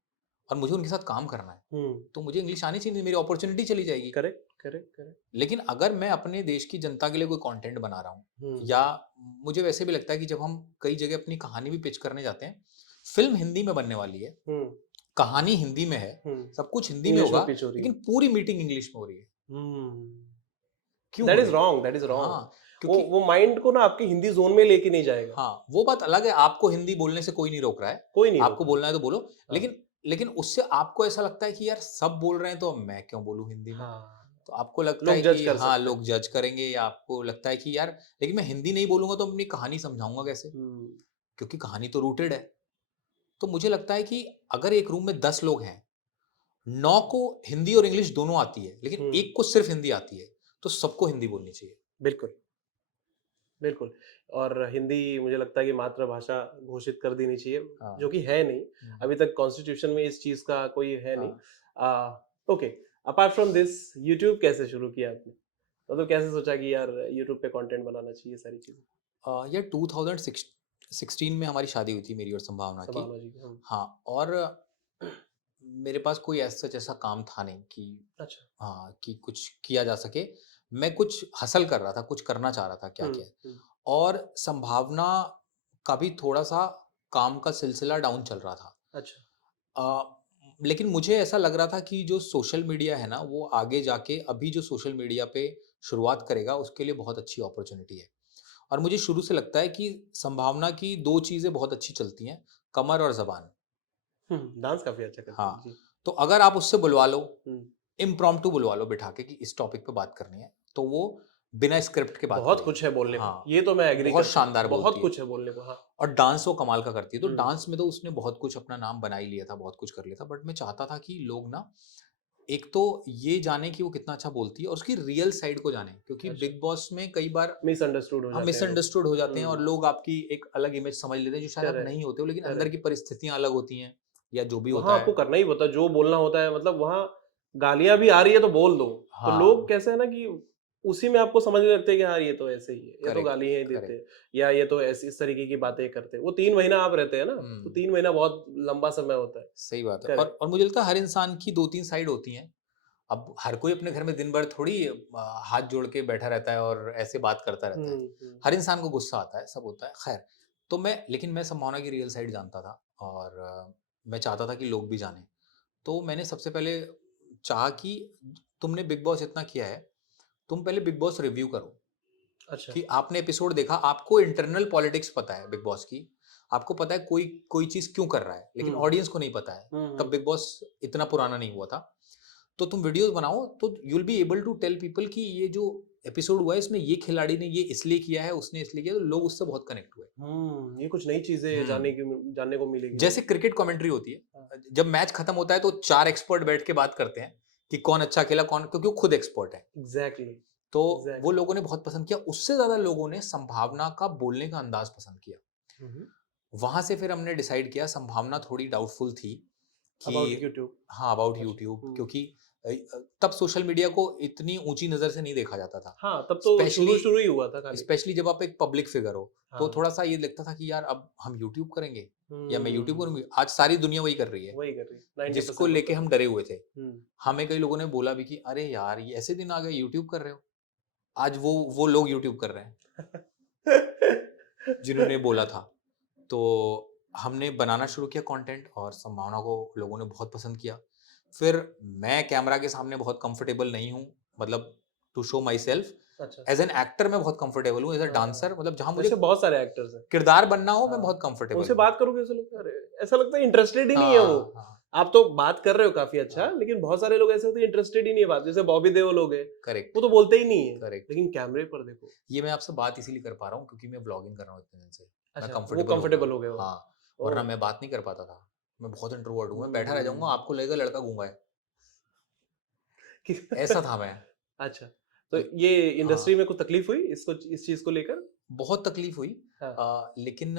और मुझे उनके साथ काम करना है, हुँ, तो मुझे इंग्लिश आनी चाहिए, नहीं मेरी अपॉर्च्युनिटी चली जाएगी। Correct, correct, correct. लेकिन अगर मैं अपने देश की जनता के लिए कोई कंटेंट बना रहा हूँ, हुँ, या मुझे वैसे भी लगता है कि जब हम कई जगह अपनी कहानी भी पिच करने जाते हैं, फ़िल्म हिंदी में बनने वाली है, हुँ, कहानी हिंदी में है, हुँ। सब कुछ हिंदी में इंग्लिश होगा, में पिच हो रही है। लेकिन पूरी मीटिंग इंग्लिश में हो रही है। हुँ। क्यों हो दैट इज़ रही है? Wrong, that is wrong. हाँ, क्योंकि वो माइंड को ना आपके हिंदी ज़ोन में लेके नहीं जाएगा। हाँ, वो बात अलग है, आपको हिंदी बोलने से कोई नहीं रोक रहा है, कोई नहीं रोक आपको रहा। बोलना है तो बोलो, हाँ, लेकिन लेकिन उससे आपको ऐसा लगता है कि यार सब बोल रहे हैं तो अब मैं क्यों बोलूँ हिंदी में? हाँ। तो आपको लगता लोग है जज कि कर हाँ, सकते हैं। लोग जज करेंगे, या आपको लगता है कि यार लेकिन मैं हिंदी नहीं बोलूँगा तो अपनी कहानी समझाऊँगा कैसे? हुँ, क्योंकि कहानी तो रूटेड है। तो मुझे लगता है कि अगर एक रूम में 10 लोग हैं, 9 को हिंदी और इंग्लिश दोनों आती है, लेकिन हुँ, 1 को सिर्फ हिंदी आती है, तो सबको हिंदी बोलनी चाहिए। बिल्कुल, बिल्कुल। और हिंदी मुझे लगता है कि मातृभाषा घोषित कर देनी चाहिए, हाँ। जो कि है नहीं। हुँ, अभी तक कॉन्स्टिट्यूशन में इस चीज़ का कोई है नहीं। हाँ। Okay, apart from this YouTube कैसे शुरू किया आपने? मतलब कैसे सोचा कि यार यूट्यूब पे कंटेंट बनाना चाहिए सारी चीज़ें? ये 2016 में हमारी शादी हुई थी मेरी और संभावना की। संभावना जी की। हुँ, हाँ, और मेरे पास कोई सच ऐसा काम था नहीं कि अच्छा। हाँ, कि कुछ किया जा सके। मैं कुछ हसल कर रहा था, कुछ करना चाह रहा था हुँ, क्या-क्या। हुँ, और संभावना का भी थोड़ा-सा काम का सिलसिला डाउन चल रहा था। अच्छा। लेकिन मुझे ऐसा लग रहा था कि जो सोशल मीडिया है ना, वो आगे जाके अभी जो सोशल मीडिया पे शुरुआत करेगा, उसके लिए बहुत अच्छी अपॉर्च्युनिटी है। और मुझे शुरू से लगता है कि संभावना की 2 चीज़ें बहुत अच्छी चलती हैं, कमर और ज़बान। हुँ, डांस काफ़ी अच्छा करती हैं। हाँ, जी। तो अगर आप उससे बुलवा लो, हुँ। इम्प्रॉम्प्टू बुलवा लो बिठा के कि इस टॉपिक पे बात करनी है, तो वो बिना स्क्रिप्ट के बात बहुत करेगी। कुछ है बोलने को। हाँ, ये तो मैं एग्री बहुत करता हूँ। शानदार बहुत बोलती है। कुछ है बोलने को। हाँ। और डांस वो कमाल का करती है, तो हुँ, डांस में तो उसने बहुत कुछ अपना नाम बना ही लिया था, बहुत कुछ कर लिया था, बट मैं चाहता था कि लोग ना एक तो ये जाने कि वो कितना अच्छा बोलती है और उसकी रियल साइड को जाने, क्योंकि अच्छा। बिग बॉस में कई बार मिसअंडरस्टूड हो हम जाते हैं लोग। मिसअंडरस्टूड हो जाते हैं और हुँ, लोग आपकी एक अलग इमेज समझ लेते हैं जो शायद आप करेक्ट, नहीं होते हो, लेकिन अंदर की करेक्ट। परिस्थितियाँ अलग होती हैं या जो भी वहाँ होता आपको है। करना ही होता है, जो बोलना होता है मतलब वहाँ गालियाँ भी आ रही है तो बोल दो। तो लोग हाँ, कैसे है ना कि उसी में आपको समझने लगते हैं कि हाँ, ये तो ऐसे ही है, ये तो करेक्ट, गालियाँ ही देते करेक्ट। हैं या ये तो ऐसी इस तरीके की बातें करते हैं। वो 3 महीना आप रहते हैं ना, तो हुँ, 3 महीना बहुत लंबा समय होता है। सही बात है। करेक्ट। और मुझे लगता है हर इंसान की 2-3 साइड होती हैं। अब हर कोई अपने घर में दिन भर थोड़ी हाथ जोड़ के बैठा रहता है और ऐसे बात करता रहता है। हुँ, हुँ। हर इंसान को गुस्सा आता है, सब होता है। ख़ैर, तो लेकिन मैं संभावना की रियल साइड जानता था और मैं चाहता था कि लोग भी जानें। तो मैंने सबसे पहले चाहा कि तुमने बिग बॉस इतना किया है, तुम पहले बिग बॉस रिव्यू करो अच्छा। कि आपने एपिसोड देखा, आपको इंटरनल पॉलिटिक्स पता है बिग बॉस की। आपको पता है कोई कोई चीज़ क्यों कर रहा है, लेकिन हुँ, ऑडियंस को नहीं पता है। हुँ, तब हुँ। बिग बॉस इतना पुराना नहीं हुआ था। तो तुम वीडियोज़ बनाओ तो you will be able to tell people कि ये जो एपिसोड हुआ है इसमें ये खिलाड़ी ने ये इसलिए किया है, उसने इसलिए किया, तो लोग उससे बहुत कनेक्ट हुए। ये कुछ नई चीजें जानने को मिलेगी। जैसे क्रिकेट कमेंट्री होती है, हाँ। जब मैच खत्म होता है तो 4 एक्सपर्ट बैठ के बात करते हैं कि कौन अच्छा खेला, कौन, क्योंकि वो खुद एक्सपर्ट है। एग्जैक्टली। तो वो एग्जैक्टली। लोगों ने बहुत पसंद किया, उससे ज्यादा लोगों ने संभावना का बोलने का अंदाज पसंद किया। वहां से फिर हमने डिसाइड किया, संभावना थोड़ी डाउटफुल थी अबाउट कि यूट्यूब। हाँ, अबाउट अच्छा। यूट्यूब, क्योंकि तब सोशल मीडिया को इतनी ऊंची नजर से नहीं देखा जाता था। हाँ, तब तो स्पेशली शुरू ही हुआ था खाली। स्पेशली जब आप एक पब्लिक फिगर हो, तो हाँ। थोड़ा सा ये लगता था कि यार अब हम यूट्यूब करेंगे या मैं यूट्यूब हम्म, करूंगी। आज सारी दुनिया वही कर रही है, वही कर रही है, 90% जिसको लोग लेके कर हम डरे हुए थे। रहे हैं। हमें कई लोगों ने बोला भी कि अरे यार, ये ऐसे दिन आ गए यूट्यूब कर रहे हो। आज वो लोग यूट्यूब कर रहे हैं जिन्होंने बोला था। तो हमने बनाना शुरू किया कंटेंट, और संभावना को लोगों ने बहुत पसंद किया। फिर मैं कैमरा के सामने बहुत कंफर्टेबल नहीं हूँ, मतलब टू शो माई सेल्फ। अच्छा। एज एन एक्टर मैं बहुत कंफर्टेबल हूँ, एज अ हाँ, डांसर, मतलब जहाँ मुझे वैसे बहुत सारे एक्टर्स हैं। किरदार बनना हो, मैं हाँ, बहुत कंफर्टेबल उनसे हूँ। बात करोगे ऐसा लगता है, अरे ऐसा लगता है इंटरेस्टेड ही नहीं है वो। हाँ, आप तो बात कर रहे हो काफी अच्छा, हाँ, लेकिन बहुत सारे लोग ऐसे होते हैं इंटरेस्टेड ही नहीं है बात, जैसे बॉबी देओल हो गए, करेक्ट, वो तो बोलते ही नहीं है, करेक्ट। लेकिन कैमरे पर देखो। ये मैं आपसे बात इसीलिए कर पा रहा हूँ क्योंकि मैं व्लॉगिंग कर रहा हूँ इतने दिन से। मैं अच्छा, वो कंफर्टेबल हो गया कंफर्टेबल हूँ। हो गए हो। हाँ, वरना ओह। मैं बात नहीं कर पाता था। मैं बहुत इंट्रोवर्ट हूँ, मैं बैठा रह जाऊंगा, हम्म। आपको लगेगा लड़का गूंगा है। कि- ऐसा था मैं। अच्छा, तो ल- ये हाँ, इंडस्ट्री में कुछ तकलीफ हुई इस चीज को लेकर? बहुत तकलीफ हुई। हाँ। लेकिन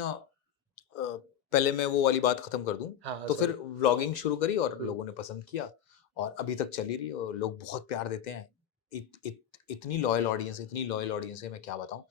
पहले मैं वो वाली बात खत्म कर दूं। हाँ, तो फिर सॉरी। व्लॉगिंग शुरू करी और हम्म। लोगों ने पसंद किया, और अभी तक चली रही है, और लोग बहुत प्यार देते हैं। इतनी लॉयल ऑडियंस, इतनी लॉयल ऑडियंस है, मैं क्या बताऊं।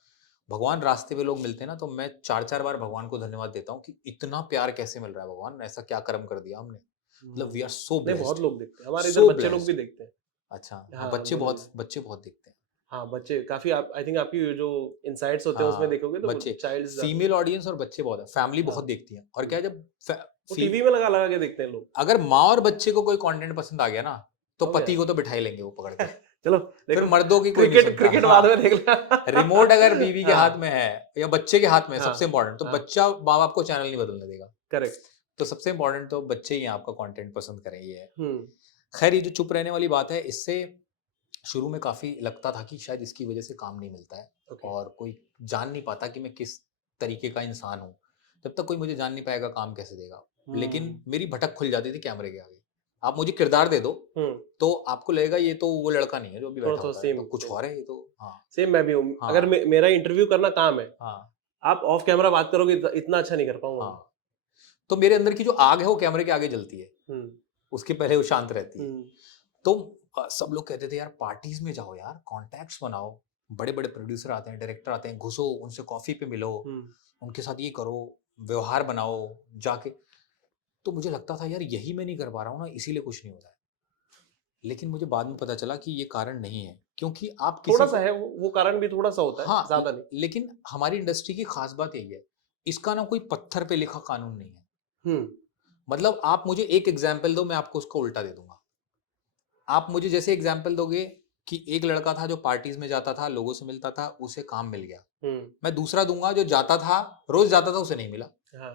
भगवान रास्ते पे लोग मिलते हैं ना, तो मैं 4-4 बार भगवान को धन्यवाद देता हूँ कि इतना प्यार कैसे मिल रहा है। भगवान, ऐसा क्या कर्म कर दिया हमने। मतलब वी आर सो नहीं, बहुत ब्लेस्ड, लोग देखते हैं, हमारे इधर सो बच्चे लोग भी ब्लेस्ड। देखते हैं। अच्छा, हाँ, हाँ, बोलिए। बच्चे बहुत देखते हैं। हाँ, बच्चे काफ़ी, आप आई थिंक आपकी जो इनसाइट्स होते हैं उसमें हाँ, देखोगे तो बच्चे, चाइल्ड्स ज़्यादा। फीमेल ऑडियंस और बच्चे बहुत है, फैमिली हाँ। बहुत देखती है। और हुँ। क्या है, जब वो फीम टीवी में लगा-लगा के देखते हैं लोग। अगर माँ और बच्चे को कोई कंटेंट पसंद आ गया ना, तो हो गया। पति को तो बिठा ही लेंगे वो पकड़ के। चलो फिर देखो, मर्दों की कोई नहीं क्रिकेट सुनता। क्रिकेट बाद हाँ, में देख लेना। रिमोट अगर बीवी के हाथ हाँ, में है या बच्चे के हाथ में है, हाँ, सबसे इंपॉर्टेंट, तो हाँ, बच्चा माँ बाप को चैनल नहीं बदलने देगा। करेक्ट। तो सबसे इंपॉर्टेंट तो बच्चे ही हैं, आपका कंटेंट पसंद करें, ये है। हुँ। खैर, ये जो चुप रहने वाली बात है, इससे शुरू में काफ़ी लगता था कि शायद इसकी वजह से काम नहीं मिलता है, ओके। और कोई जान नहीं पाता कि मैं किस तरीके का इंसान हूँ। जब तक कोई मुझे जान नहीं पाएगा, काम कैसे देगा। लेकिन हुँ। मेरी भटक खुल जाती थी कैमरे के आगे। आप मुझे किरदार दे दो, हुँ। तो आपको लगेगा ये तो वो लड़का नहीं है जो अभी बैठा थोड़ा-थोड़ा होता है, सेम तो कुछ सेम और है ये तो। हाँ, सेम मैं भी हूँ। अगर हाँ, मेरा इंटरव्यू करना काम है, हाँ, आप ऑफ कैमरा बात करोगे इतना अच्छा नहीं कर पाऊँगा मैं। हाँ। तो मेरे अंदर की जो आग है वो कैमरे के आगे जलती है, हुँ। उसके पहले वो शांत रहती है। हुँ। तो सब लोग कहते थे यार पार्टीज में जाओ यार, कॉन्टैक्ट्स बनाओ, बड़े-बड़े प्रोड्यूसर आते हैं, डायरेक्टर आते हैं, घुसो, उनसे कॉफ़ी पे मिलो, हुँ। उनके साथ ये करो, व्यवहार बनाओ जाके। तो मुझे लगता था यार यही मैं नहीं कर पा रहा हूँ ना, इसीलिए कुछ नहीं हो रहा है। लेकिन मुझे बाद में पता चला कि ये कारण नहीं है, क्योंकि आप किसी थोड़ा-सा को है वो कारण भी थोड़ा-सा होता है, हाँ, ज़्यादा नहीं। लेकिन हमारी इंडस्ट्री की खास बात यही है, इसका ना कोई पत्थर पे लिखा कानून नहीं है। हुँ। मतलब आप मुझे एक एग्ज़ाम्पल दो, मैं आपको उसको उल्टा दे दूँगा। आप मुझे जैसे एग्ज़ाम्पल दोगे कि एक लड़का था जो पार्टीज़ में जाता था, लोगों से मिलता था, उसे काम मिल गया। हुँ। मैं दूसरा दूँगा जो जाता था, रोज़ जाता था, उसे नहीं मिला। हाँ,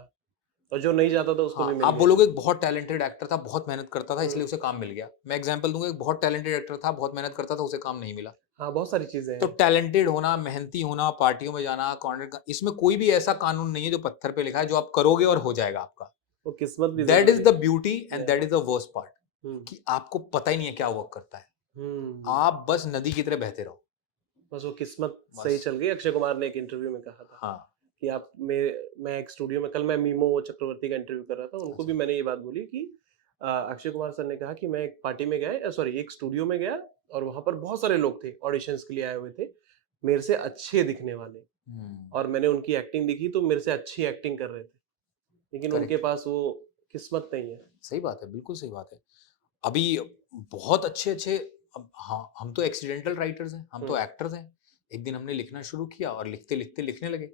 और जो नहीं जाता था उसको भी हाँ, मिल आप गया। बोलोगे एक बहुत टैलेंटेड एक्टर था, बहुत मेहनत करता था, इसलिए हुँ। उसे काम मिल गया। मैं एग्ज़ाम्पल दूँगा, एक बहुत टैलेंटेड एक्टर था, बहुत मेहनत करता था, उसे काम नहीं मिला। हाँ, बहुत सारी चीज़ें तो हैं। टैलेंटेड होना, मेहनती होना, पार्टियों में जाना, कॉन्टेंट का, इसमें कोई भी ऐसा कानून नहीं है जो पत्थर पे लिखा है, जो आप करोगे और हो जाएगा आपका। वो किस्मत भी दैट इज़ ज़रूरी द है। ब्यूटी एंड या that is the worst part, हुँ। कि आपको पता ही नहीं है क्या वर्क करता है। हुँ। आप बस नदी की तरह बहते रहो, बस वो किस्मत सही बस। चल गई। अक्षय कुमार ने एक इंटरव्यू में कहा था हाँ, कि आप मैं एक स्टूडियो में, कल मैं मीमो चक्रवर्ती का इंटरव्यू कर रहा था, उनको भी अच्छा। मैंने ये बात बोली कि अक्षय कुमार सर ने कहा कि मैं एक पार्टी में गया, सॉरी एक स्टूडियो में गया, और वहाँ पर बहुत सारे लोग थे, ऑडिशंस के लिए आए हुए थे, मेरे से अच्छे दिखने वाले, हुँ, और मैंने उनकी एक्टिंग देखी तो मेरे से अच्छी एक्टिंग कर रहे थे, लेकिन उनके करेक्ट। पास वो किस्मत नहीं है। सही बात है, बिल्कुल सही बात है। अभी बहुत अच्छे-अच्छे, अब हाँ, हम तो एक्सीडेंटल राइटर्स हैं, हम तो हुँ। एक्टर्स हैं। एक दिन हमने लिखना शुरू किया और लिखते-लिखते लिखने लगे।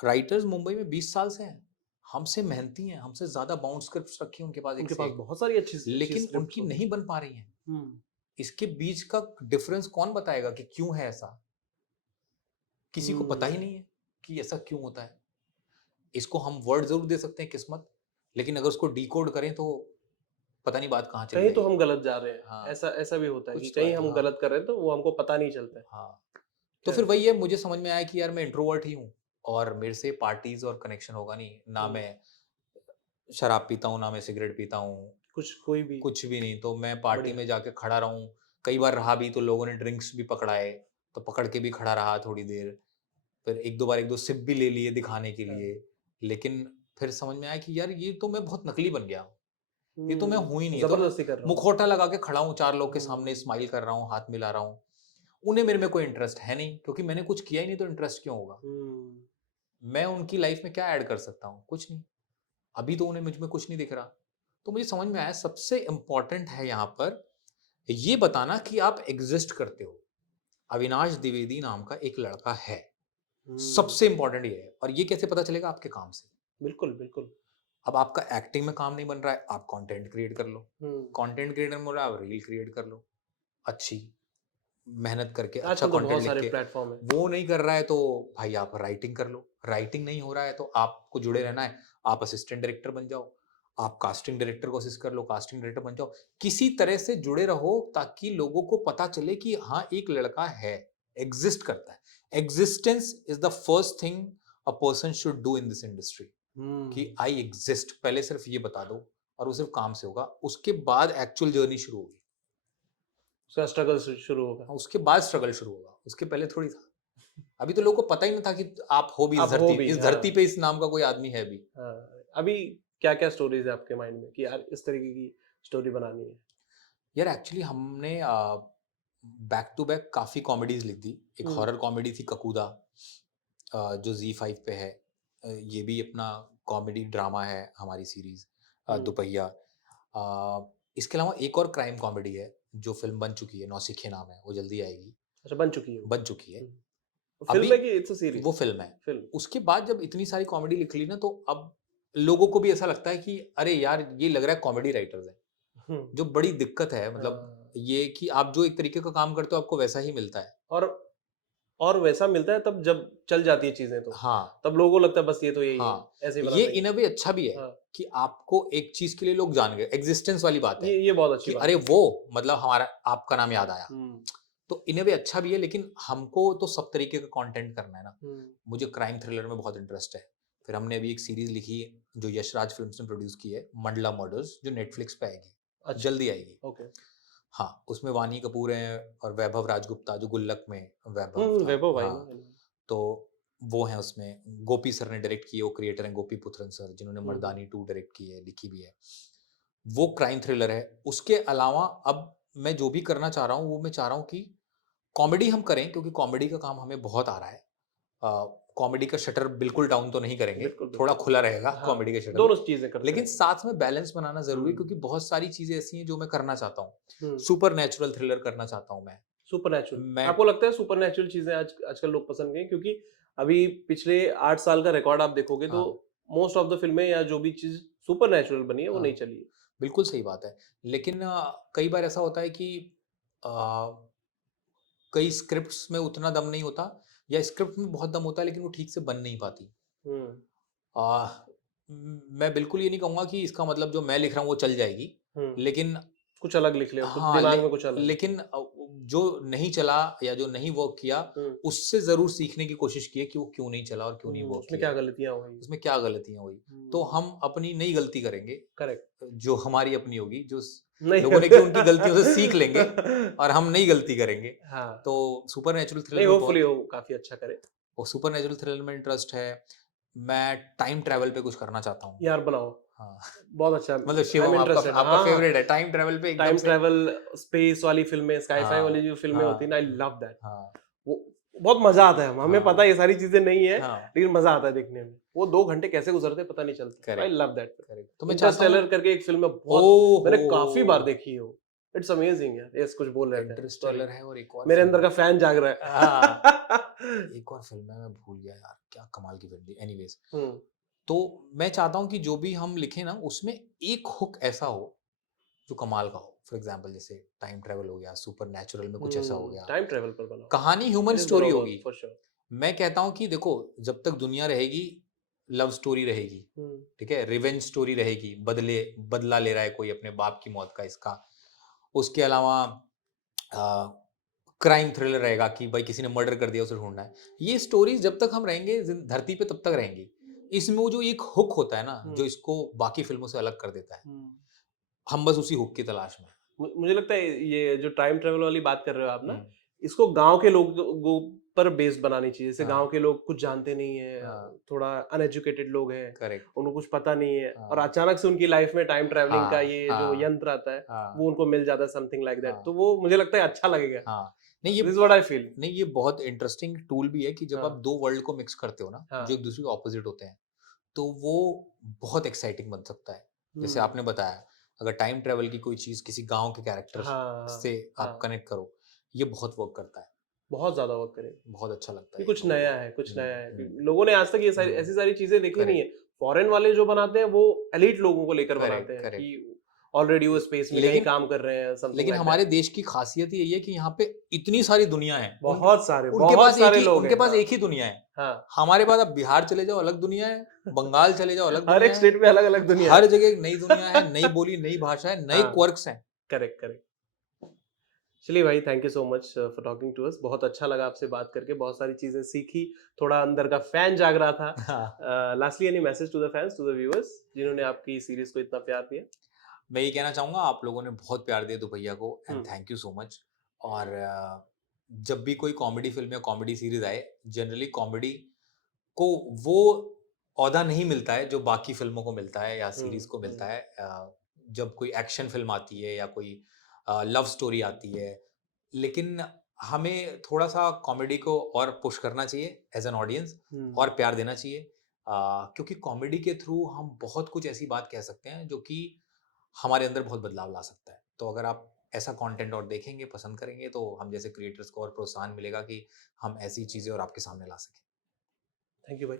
राइटर्स मुंबई में 20 साल से हैं, हमसे मेहनती हैं, हमसे ज़्यादा बाउंड स्क्रिप्ट्स रखी हैं उनके पास, एक उनके से पास एक, बहुत सारी अच्छी लेकिन स्क्रिप्ट्स उनकी होती नहीं हैं। बन पा रही हैं। हुँ। इसके बीच का डिफरेंस कौन बताएगा कि क्यों है ऐसा? किसी को पता ही हुँ। नहीं है कि ऐसा क्यों होता है। इसको हम वर्ड ज़रूर दे सकते हैं किस्मत, लेकिन अगर उसको डिकोड करें तो पता नहीं बात कहाँ चली कहीं तो जाएगी। हम गलत जा रहे हैं। हाँ, ऐसा ऐसा भी होता है कि कुछ तो कहीं है। हम हाँ, गलत कर रहे हैं तो वो हमको पता नहीं चलता है। हाँ। तो फिर वही है, मुझे समझ में आया कि यार मैं इंट्रोवर्ट ही हूँ और मेरे से पार्टीज और कनेक्शन होगा नहीं, ना हम्म, मैं शराब पीता हूँ, ना मैं सिगरेट पीता हूँ, कुछ कोई भी कुछ भी नहीं। तो मैं पार्टी बढ़िया। में जाके खड़ा रहूँ, कई बार रहा भी तो लोगों ने ड्रिंक्स भी पकड़ाए, तो पकड़ के भी खड़ा रहा थोड़ी देर, फिर 1-2 बार 1-2 सिप भी ले लिए दिखाने के हाँ, लिए। लेकिन फिर समझ में आया कि यार ये तो मैं बहुत नकली बन गया हूँ, ये तो मैं हूँ ही नहीं, ये तो मैं जबरदस्ती कर रहा हूँ। मुखौटा लगा के खड़ा हूँ, 4 लोग के सामने हम्म, स्माइल कर रहा हूँ, हाथ मिला रहा हूँ। उन्हें मेरे में कोई इंटरेस्ट है नहीं, क्योंकि मैंने कुछ किया ही नहीं तो इंटरेस्ट क्यों होगा? हम्म, मैं उनकी लाइफ में क्या ऐड कर सकता हूँ? कुछ नहीं। अभी तो उन्हें मुझ में कुछ नहीं दिख रहा। तो मुझे समझ में आया सबसे इम्पोर्टेंट है यहाँ पर ये बताना कि आप एग्ज़िस्ट करते हो। अविनाश द्विवेदी नाम का एक लड़का है। हम्म, सबसे इम्पोर्टेंट ये है, और ये कैसे पता चलेगा? आपके काम से। बिल्कुल बिल्कुल। अब आपका एक्टिंग में काम नहीं बन रहा है, आप कंटेंट क्रिएट कर लो। हम्म, कंटेंट क्रिएटर में हो रहा है, आप रील क्रिएट कर लो। अच्छी मेहनत करके अच्छा आजकल तो कंटेंट बहुत लिख सारे के। प्लेटफॉर्म है। वो नहीं कर रहा है तो भाई आप राइटिंग कर लो। राइटिंग नहीं हो रहा है तो आपको जुड़े रहना है, आप असिस्टेंट डायरेक्टर बन जाओ। आप कास्टिंग डायरेक्टर को असिस्ट कर लो, कास्टिंग डायरेक्टर बन जाओ। किसी तरह से जुड़े रहो ताकि लोगों को पता चले कि हाँ, एक लड़का है, एग्जिस्ट करता है। Existence is the first thing a person should do in this industry, कि हम्म, आई एग्जिस्ट। पहले सिर्फ ये बता दो, और वो सिर्फ काम से होगा। उसके बाद एक्चुअल जर्नी शुरू होगी। उसका स्ट्रगल शुरू होगा। हाँ, उसके बाद स्ट्रगल शुरू होगा, उसके पहले थोड़ी था। अभी तो लोगों को पता ही नहीं था कि आप हो भी आप हो भी, इस हाँ। धरती पे इस नाम का कोई आदमी है भी। हाँ, अभी क्या-क्या स्टोरीज़ है आपके माइंड में कि यार इस तरीके की स्टोरी बनानी है? यार एक्चुअली हमने बैक टू बैक काफ़ी कॉमेडीज़ लिख दी। एक हुँ, हॉरर कॉमेडी थी ककूदा, जो ज़ी5 पे है। ये भी अपना कॉमेडी ड्रामा है हमारी सीरीज़, हुँ, दोपहिया। इसके अलावा एक और क्राइम कॉमेडी है जो फ़िल्म बन चुकी है, नौसिखिए नाम है, वो जल्दी आएगी, अच्छा बन चुकी है वो। बन चुकी है। हुँ, अभी फ़िल्म है कि इट्स अ सीरीज़? वो फ़िल्म है। फ़िल्म। उसके बाद जब इतनी सारी कॉमेडी लिख ली ना, तो अब लोगों को भी ऐसा लगता है कि अरे यार, ये लग रहा है कॉमेडी राइटर्स हैं। हुँ, जो बड़ी दिक्कत है, मतलब हाँ, ये कि आप जो एक तरीके का काम करते हो आपको वैसा ही मिलता है। और और वैसा मिलता है तब जब चल जाती है चीज़ें तो। हाँ, तब लोगों को लगता है बस ये तो यही है, हाँ। ऐसे ही बना ये देंगे। इन अ वे अच्छा भी है हाँ, कि आपको एक चीज़ के लिए लोग जान गए, एक्जिस्टेंस वाली बात है ये बहुत अच्छी कि बात अरे है। वो, मतलब हमारा आपका नाम याद आया। हुँ, तो इन अ वे अच्छा भी है, लेकिन हमको तो सब तरीके का कंटेंट करना है ना। हुँ, मुझे क्राइम थ्रिलर में बहुत इंटरेस्ट है। फिर हमने अभी एक सीरीज़ लिखी है जो यशराज फ़िल्म्स ने प्रोड्यूस की है, मंडला मर्डर्स, जो नेटफ्लिक्स पे आएगी, अच्छा, जल्दी आएगी। ओके। हाँ, उसमें वानी कपूर हैं और वैभव राजगुप्ता, जो गुल्लक में वैभव हुँ, था। वैभव भाई ना। हाँ, तो वो हैं उसमें। गोपी सर ने डायरेक्ट की है, वो क्रिएटर हैं गोपी पुत्रन सर, जिन्होंने हुँ, हुँ, मर्दानी 2 डायरेक्ट की है, लिखी भी है। वो क्राइम थ्रिलर है। उसके अलावा अब मैं जो भी करना चाह रहा हूँ, वो मैं चाह रहा हूँ कि कॉमेडी हम करें, क्योंकि कॉमेडी का काम हमें बहुत आ रहा है। कॉमेडी का शटर बिल्कुल डाउन तो नहीं करेंगे, बिल्कुल, थोड़ा बिल्कुल। खुला रहेगा हाँ, कॉमेडी का शटर भी। दोनों चीज़ें करते लेकिन रहेंगे। साथ में बैलेंस बनाना ज़रूरी है, क्योंकि हुँ, बहुत सारी चीज़ें ऐसी हैं जो मैं करना चाहता हूँ। हुँ। सुपरनैचुरल थ्रिलर करना चाहता हूँ मैं। सुपरनैचुरल। मैं आपको लगता है सुपरनैचुरल चीज़ें आजकल लोग पसंद नहीं, क्योंकि अभी पिछले 8 साल का रिकॉर्ड आप देखोगे तो हाँ, मोस्ट ऑफ द फ़िल्में या जो भी चीज़ सुपरनैचुरल बनी है वो नहीं हाँ, चली है। बिल्कुल सही बात है। लेकिन कई बार ऐसा होता है कि अ, कई स्क्रिप्ट्स में उतना दम नहीं होता, या स्क्रिप्ट में बहुत दम होता है लेकिन वो ठीक से बन नहीं पाती। हुँ, अ, मैं बिल्कुल ये नहीं कहूँगा कि इसका मतलब जो मैं लिख रहा हूँ वो चल जाएगी। हुँ। लेकिन कुछ अलग लिख लिया, कुछ हाँ, दिमाग में कुछ अलग है। लेकिन जो नहीं चला या जो नहीं वर्क किया, हुँ, उससे ज़रूर सीखने की कोशिश की है कि वो क्यों नहीं चला और क्यों नहीं वर्क उसमें किया। क्या गलतियाँ हो गई? उसमें क्या गलतियाँ हुई। तो हुँ, हम अपनी नई गलती करेंगे, करेक्ट। जो हमारी अपनी होगी, जो लोगों ने की नहीं। उनकी गलतियों से सीख लेंगे और हम नई गलती करेंगे। हाँ, तो सुपरनैचुरल थ्रिलर नहीं में होपफुली बहुत, वो काफ़ी अच्छा करे। और सुपरनैचुरल थ्रिलर में इंटरेस्ट है। मैं टाइम ट्रैवल पे कुछ करना चाहता हूँ। यार बनाओ, हाँ, बहुत अच्छा। मतलब आई एम शिवम आपका इंटरेस्टेड। आपका हाँ, फेवरेट है टाइम ट्रैवल पे एकदम टाइम से। ट्रैवल, स्पेस वाली फ़िल्में, साइ-फाई वाली हाँ, जो फ़िल्में होती हैं हाँ, ना, आई लव दैट। हाँ, वो बहुत मज़ा आता है। हमें पता हाँ, है ये सारी चीज़ें नहीं है, हाँ, लेकिन मज़ा आता है देखने में। वो 2 घंटे कैसे गुज़रते हैं पता नहीं चलता। आई करेक्ट, लव दैट करेक्ट। तो फ़िल्म। मैं चाहता हूँ, इंटरस्टेलर करके एक फ़िल्म है, बहुत ओह मैंने काफ़ी बार हो! देखी है वो। इट्स अमेजिंग यार। यस, कुछ बोल रहे थे, सॉरी। इंटरस्टेलर है और एक और मेरे फ़िल्म अंदर है। का फ़ैन जाग रहा हाँ, है। एक और फ़िल्म है, मैं भूल गया यार, क्या कमाल की फ़िल्म थी। एनीवेज़, हुँ, तो मैं चाहता हूँ कि जो भी हम लिखें ना, उसमें एक हुक ऐसा हो जो कमाल का हो। फॉर एग्ज़ाम्पल जैसे टाइम ट्रैवल हो गया, सुपरनैचुरल में कुछ ऐसा हो गया। टाइम ट्रैवल पर बनाओ। कहानी human it is story gonna होगी। Work for sure. मैं कहता हूँ कि देखो, जब तक दुनिया रहेगी, लव स्टोरी रहेगी, हुँ, ठीक है? रिवेंज स्टोरी रहेगी, बदला ले रहा है कोई अपने बाप की मौत का, इसका। उसके अलावा अ, क्राइम थ्रिलर रहेगा कि भाई किसी ने मर्डर कर दिया, उसे ढूंढना है। ये स्टोरीज जब तक हम रहेंगे धरती पे तब तक रहेंगी। इसमें वो जो एक हुक होता है ना, जो हुँ, इसको बाकी फिल्मों से अलग कर देता है, हुँ। हम बस उसी हुक की तलाश में हैं। मुझे लगता है ये जो टाइम ट्रैवल वाली बात कर रहे हो आप ना, हम्म, इसको गाँव के लोगों पर बेस्ड बनानी चाहिए। जैसे हाँ गाँव के लोग कुछ जानते नहीं हैं, हाँ, थोड़ा अनएजुकेटेड लोग हैं, करेक्ट, उनको कुछ पता नहीं है और हाँ अचानक से उनकी लाइफ में टाइम ट्रैवलिंग का हाँ ये जो हाँ यंत्र आता है, वो हाँ उनको मिल जाता है समथिंग लाइक दैट। हाँ तो वो मुझे लगता है अच्छा लगेगा। हाँ। नहीं ये this is what I feel. नहीं ये बहुत इंटरेस्टिंग टूल भी है कि जब आप हाँ, दो वर्ल्ड को मिक्स करते हो ना, जो हाँ। एक दूसरे के ऑपोजिट होते हैं, तो वो बहुत एक्साइटिंग बन सकता है। जैसे हुँ। आपने बताया, अगर टाइम ट्रैवल की कोई चीज़ किसी गाँव के कैरेक्टर हाँ, से हाँ, आप हाँ। कनेक्ट करो, ये बहुत वर्क करता है। बहुत ज़्यादा वर्क करेगा। बहुत अच्छा लगता ये है ये कुछ लोगों नया को। है, कुछ हुँ, नया है। हुँ, लोगों ने आज तक ये सारी हुँ, ऐसी सारी चीज़ें देखी नहीं है। करेक्ट, फॉरेन वाले जो बनाते हैं वो एलीट लोगों को लेकर बनाते करेक्ट, हैं कि करेक्ट। ऑलरेडी वो ल स्पेस में कहीं लेकिन काम कर रहे हैं, समथिंग लेकिन लाइक हमारे दैट। देश की खासियत यही है कि यहाँ पे इतनी सारी दुनिया है। बहुत सारे लोग उनके हैं। पास हाँ, एक ही दुनिया है। हाँ। हमारे पास आप बिहार चले जाओ अलग दुनिया है, बंगाल चले जाओ अलग हर दुनिया एक है। स्टेट में अलग-अलग दुनिया हर है। जगह एक नई दुनिया है, नई बोली, नई भाषा है, नए हाँ, क्वर्क्स हैं। Correct, correct. चलिए भाई, thank you so much for talking to us. बहुत अच्छा लगा आपसे बात करके, बहुत सारी चीज़ें सीखी, थोड़ा अंदर का फैन जाग रहा था। हाँ, lastly any message to the fans, to the viewers जिन्होंने आपकी सीरीज़ को इतना प्यार दिया? मैं ये कहना चाहूँगा आप लोगों ने बहुत प्यार दिया दुपहिया को हुँ, and thank you so much. और जब भी कोई कॉमेडी फ़िल्म या कॉमेडी सीरीज़ आए, जनरली कॉमेडी को वो ओहदा नहीं मिलता है जो बाकी फ़िल्मों को मिलता है या हुँ, सीरीज़ को मिलता हुँ, है। जब कोई एक्शन फ़िल्म आती है या कोई लव स्टोरी आती है, लेकिन हमें थोड़ा-सा कॉमेडी को और पुश करना चाहिए एज़ एन ऑडियंस और हुँ। प्यार देना चाहिए। क्योंकि कॉमेडी के थ्रू हम बहुत कुछ ऐसी बात कह सकते हैं जो कि हमारे अंदर बहुत बदलाव ला सकता है। तो अगर आप ऐसा कंटेंट और देखेंगे, पसंद करेंगे, तो हम जैसे क्रिएटर्स को और प्रोत्साहन मिलेगा कि हम ऐसी चीज़ें और आपके सामने ला सकें। थैंक यू भाई।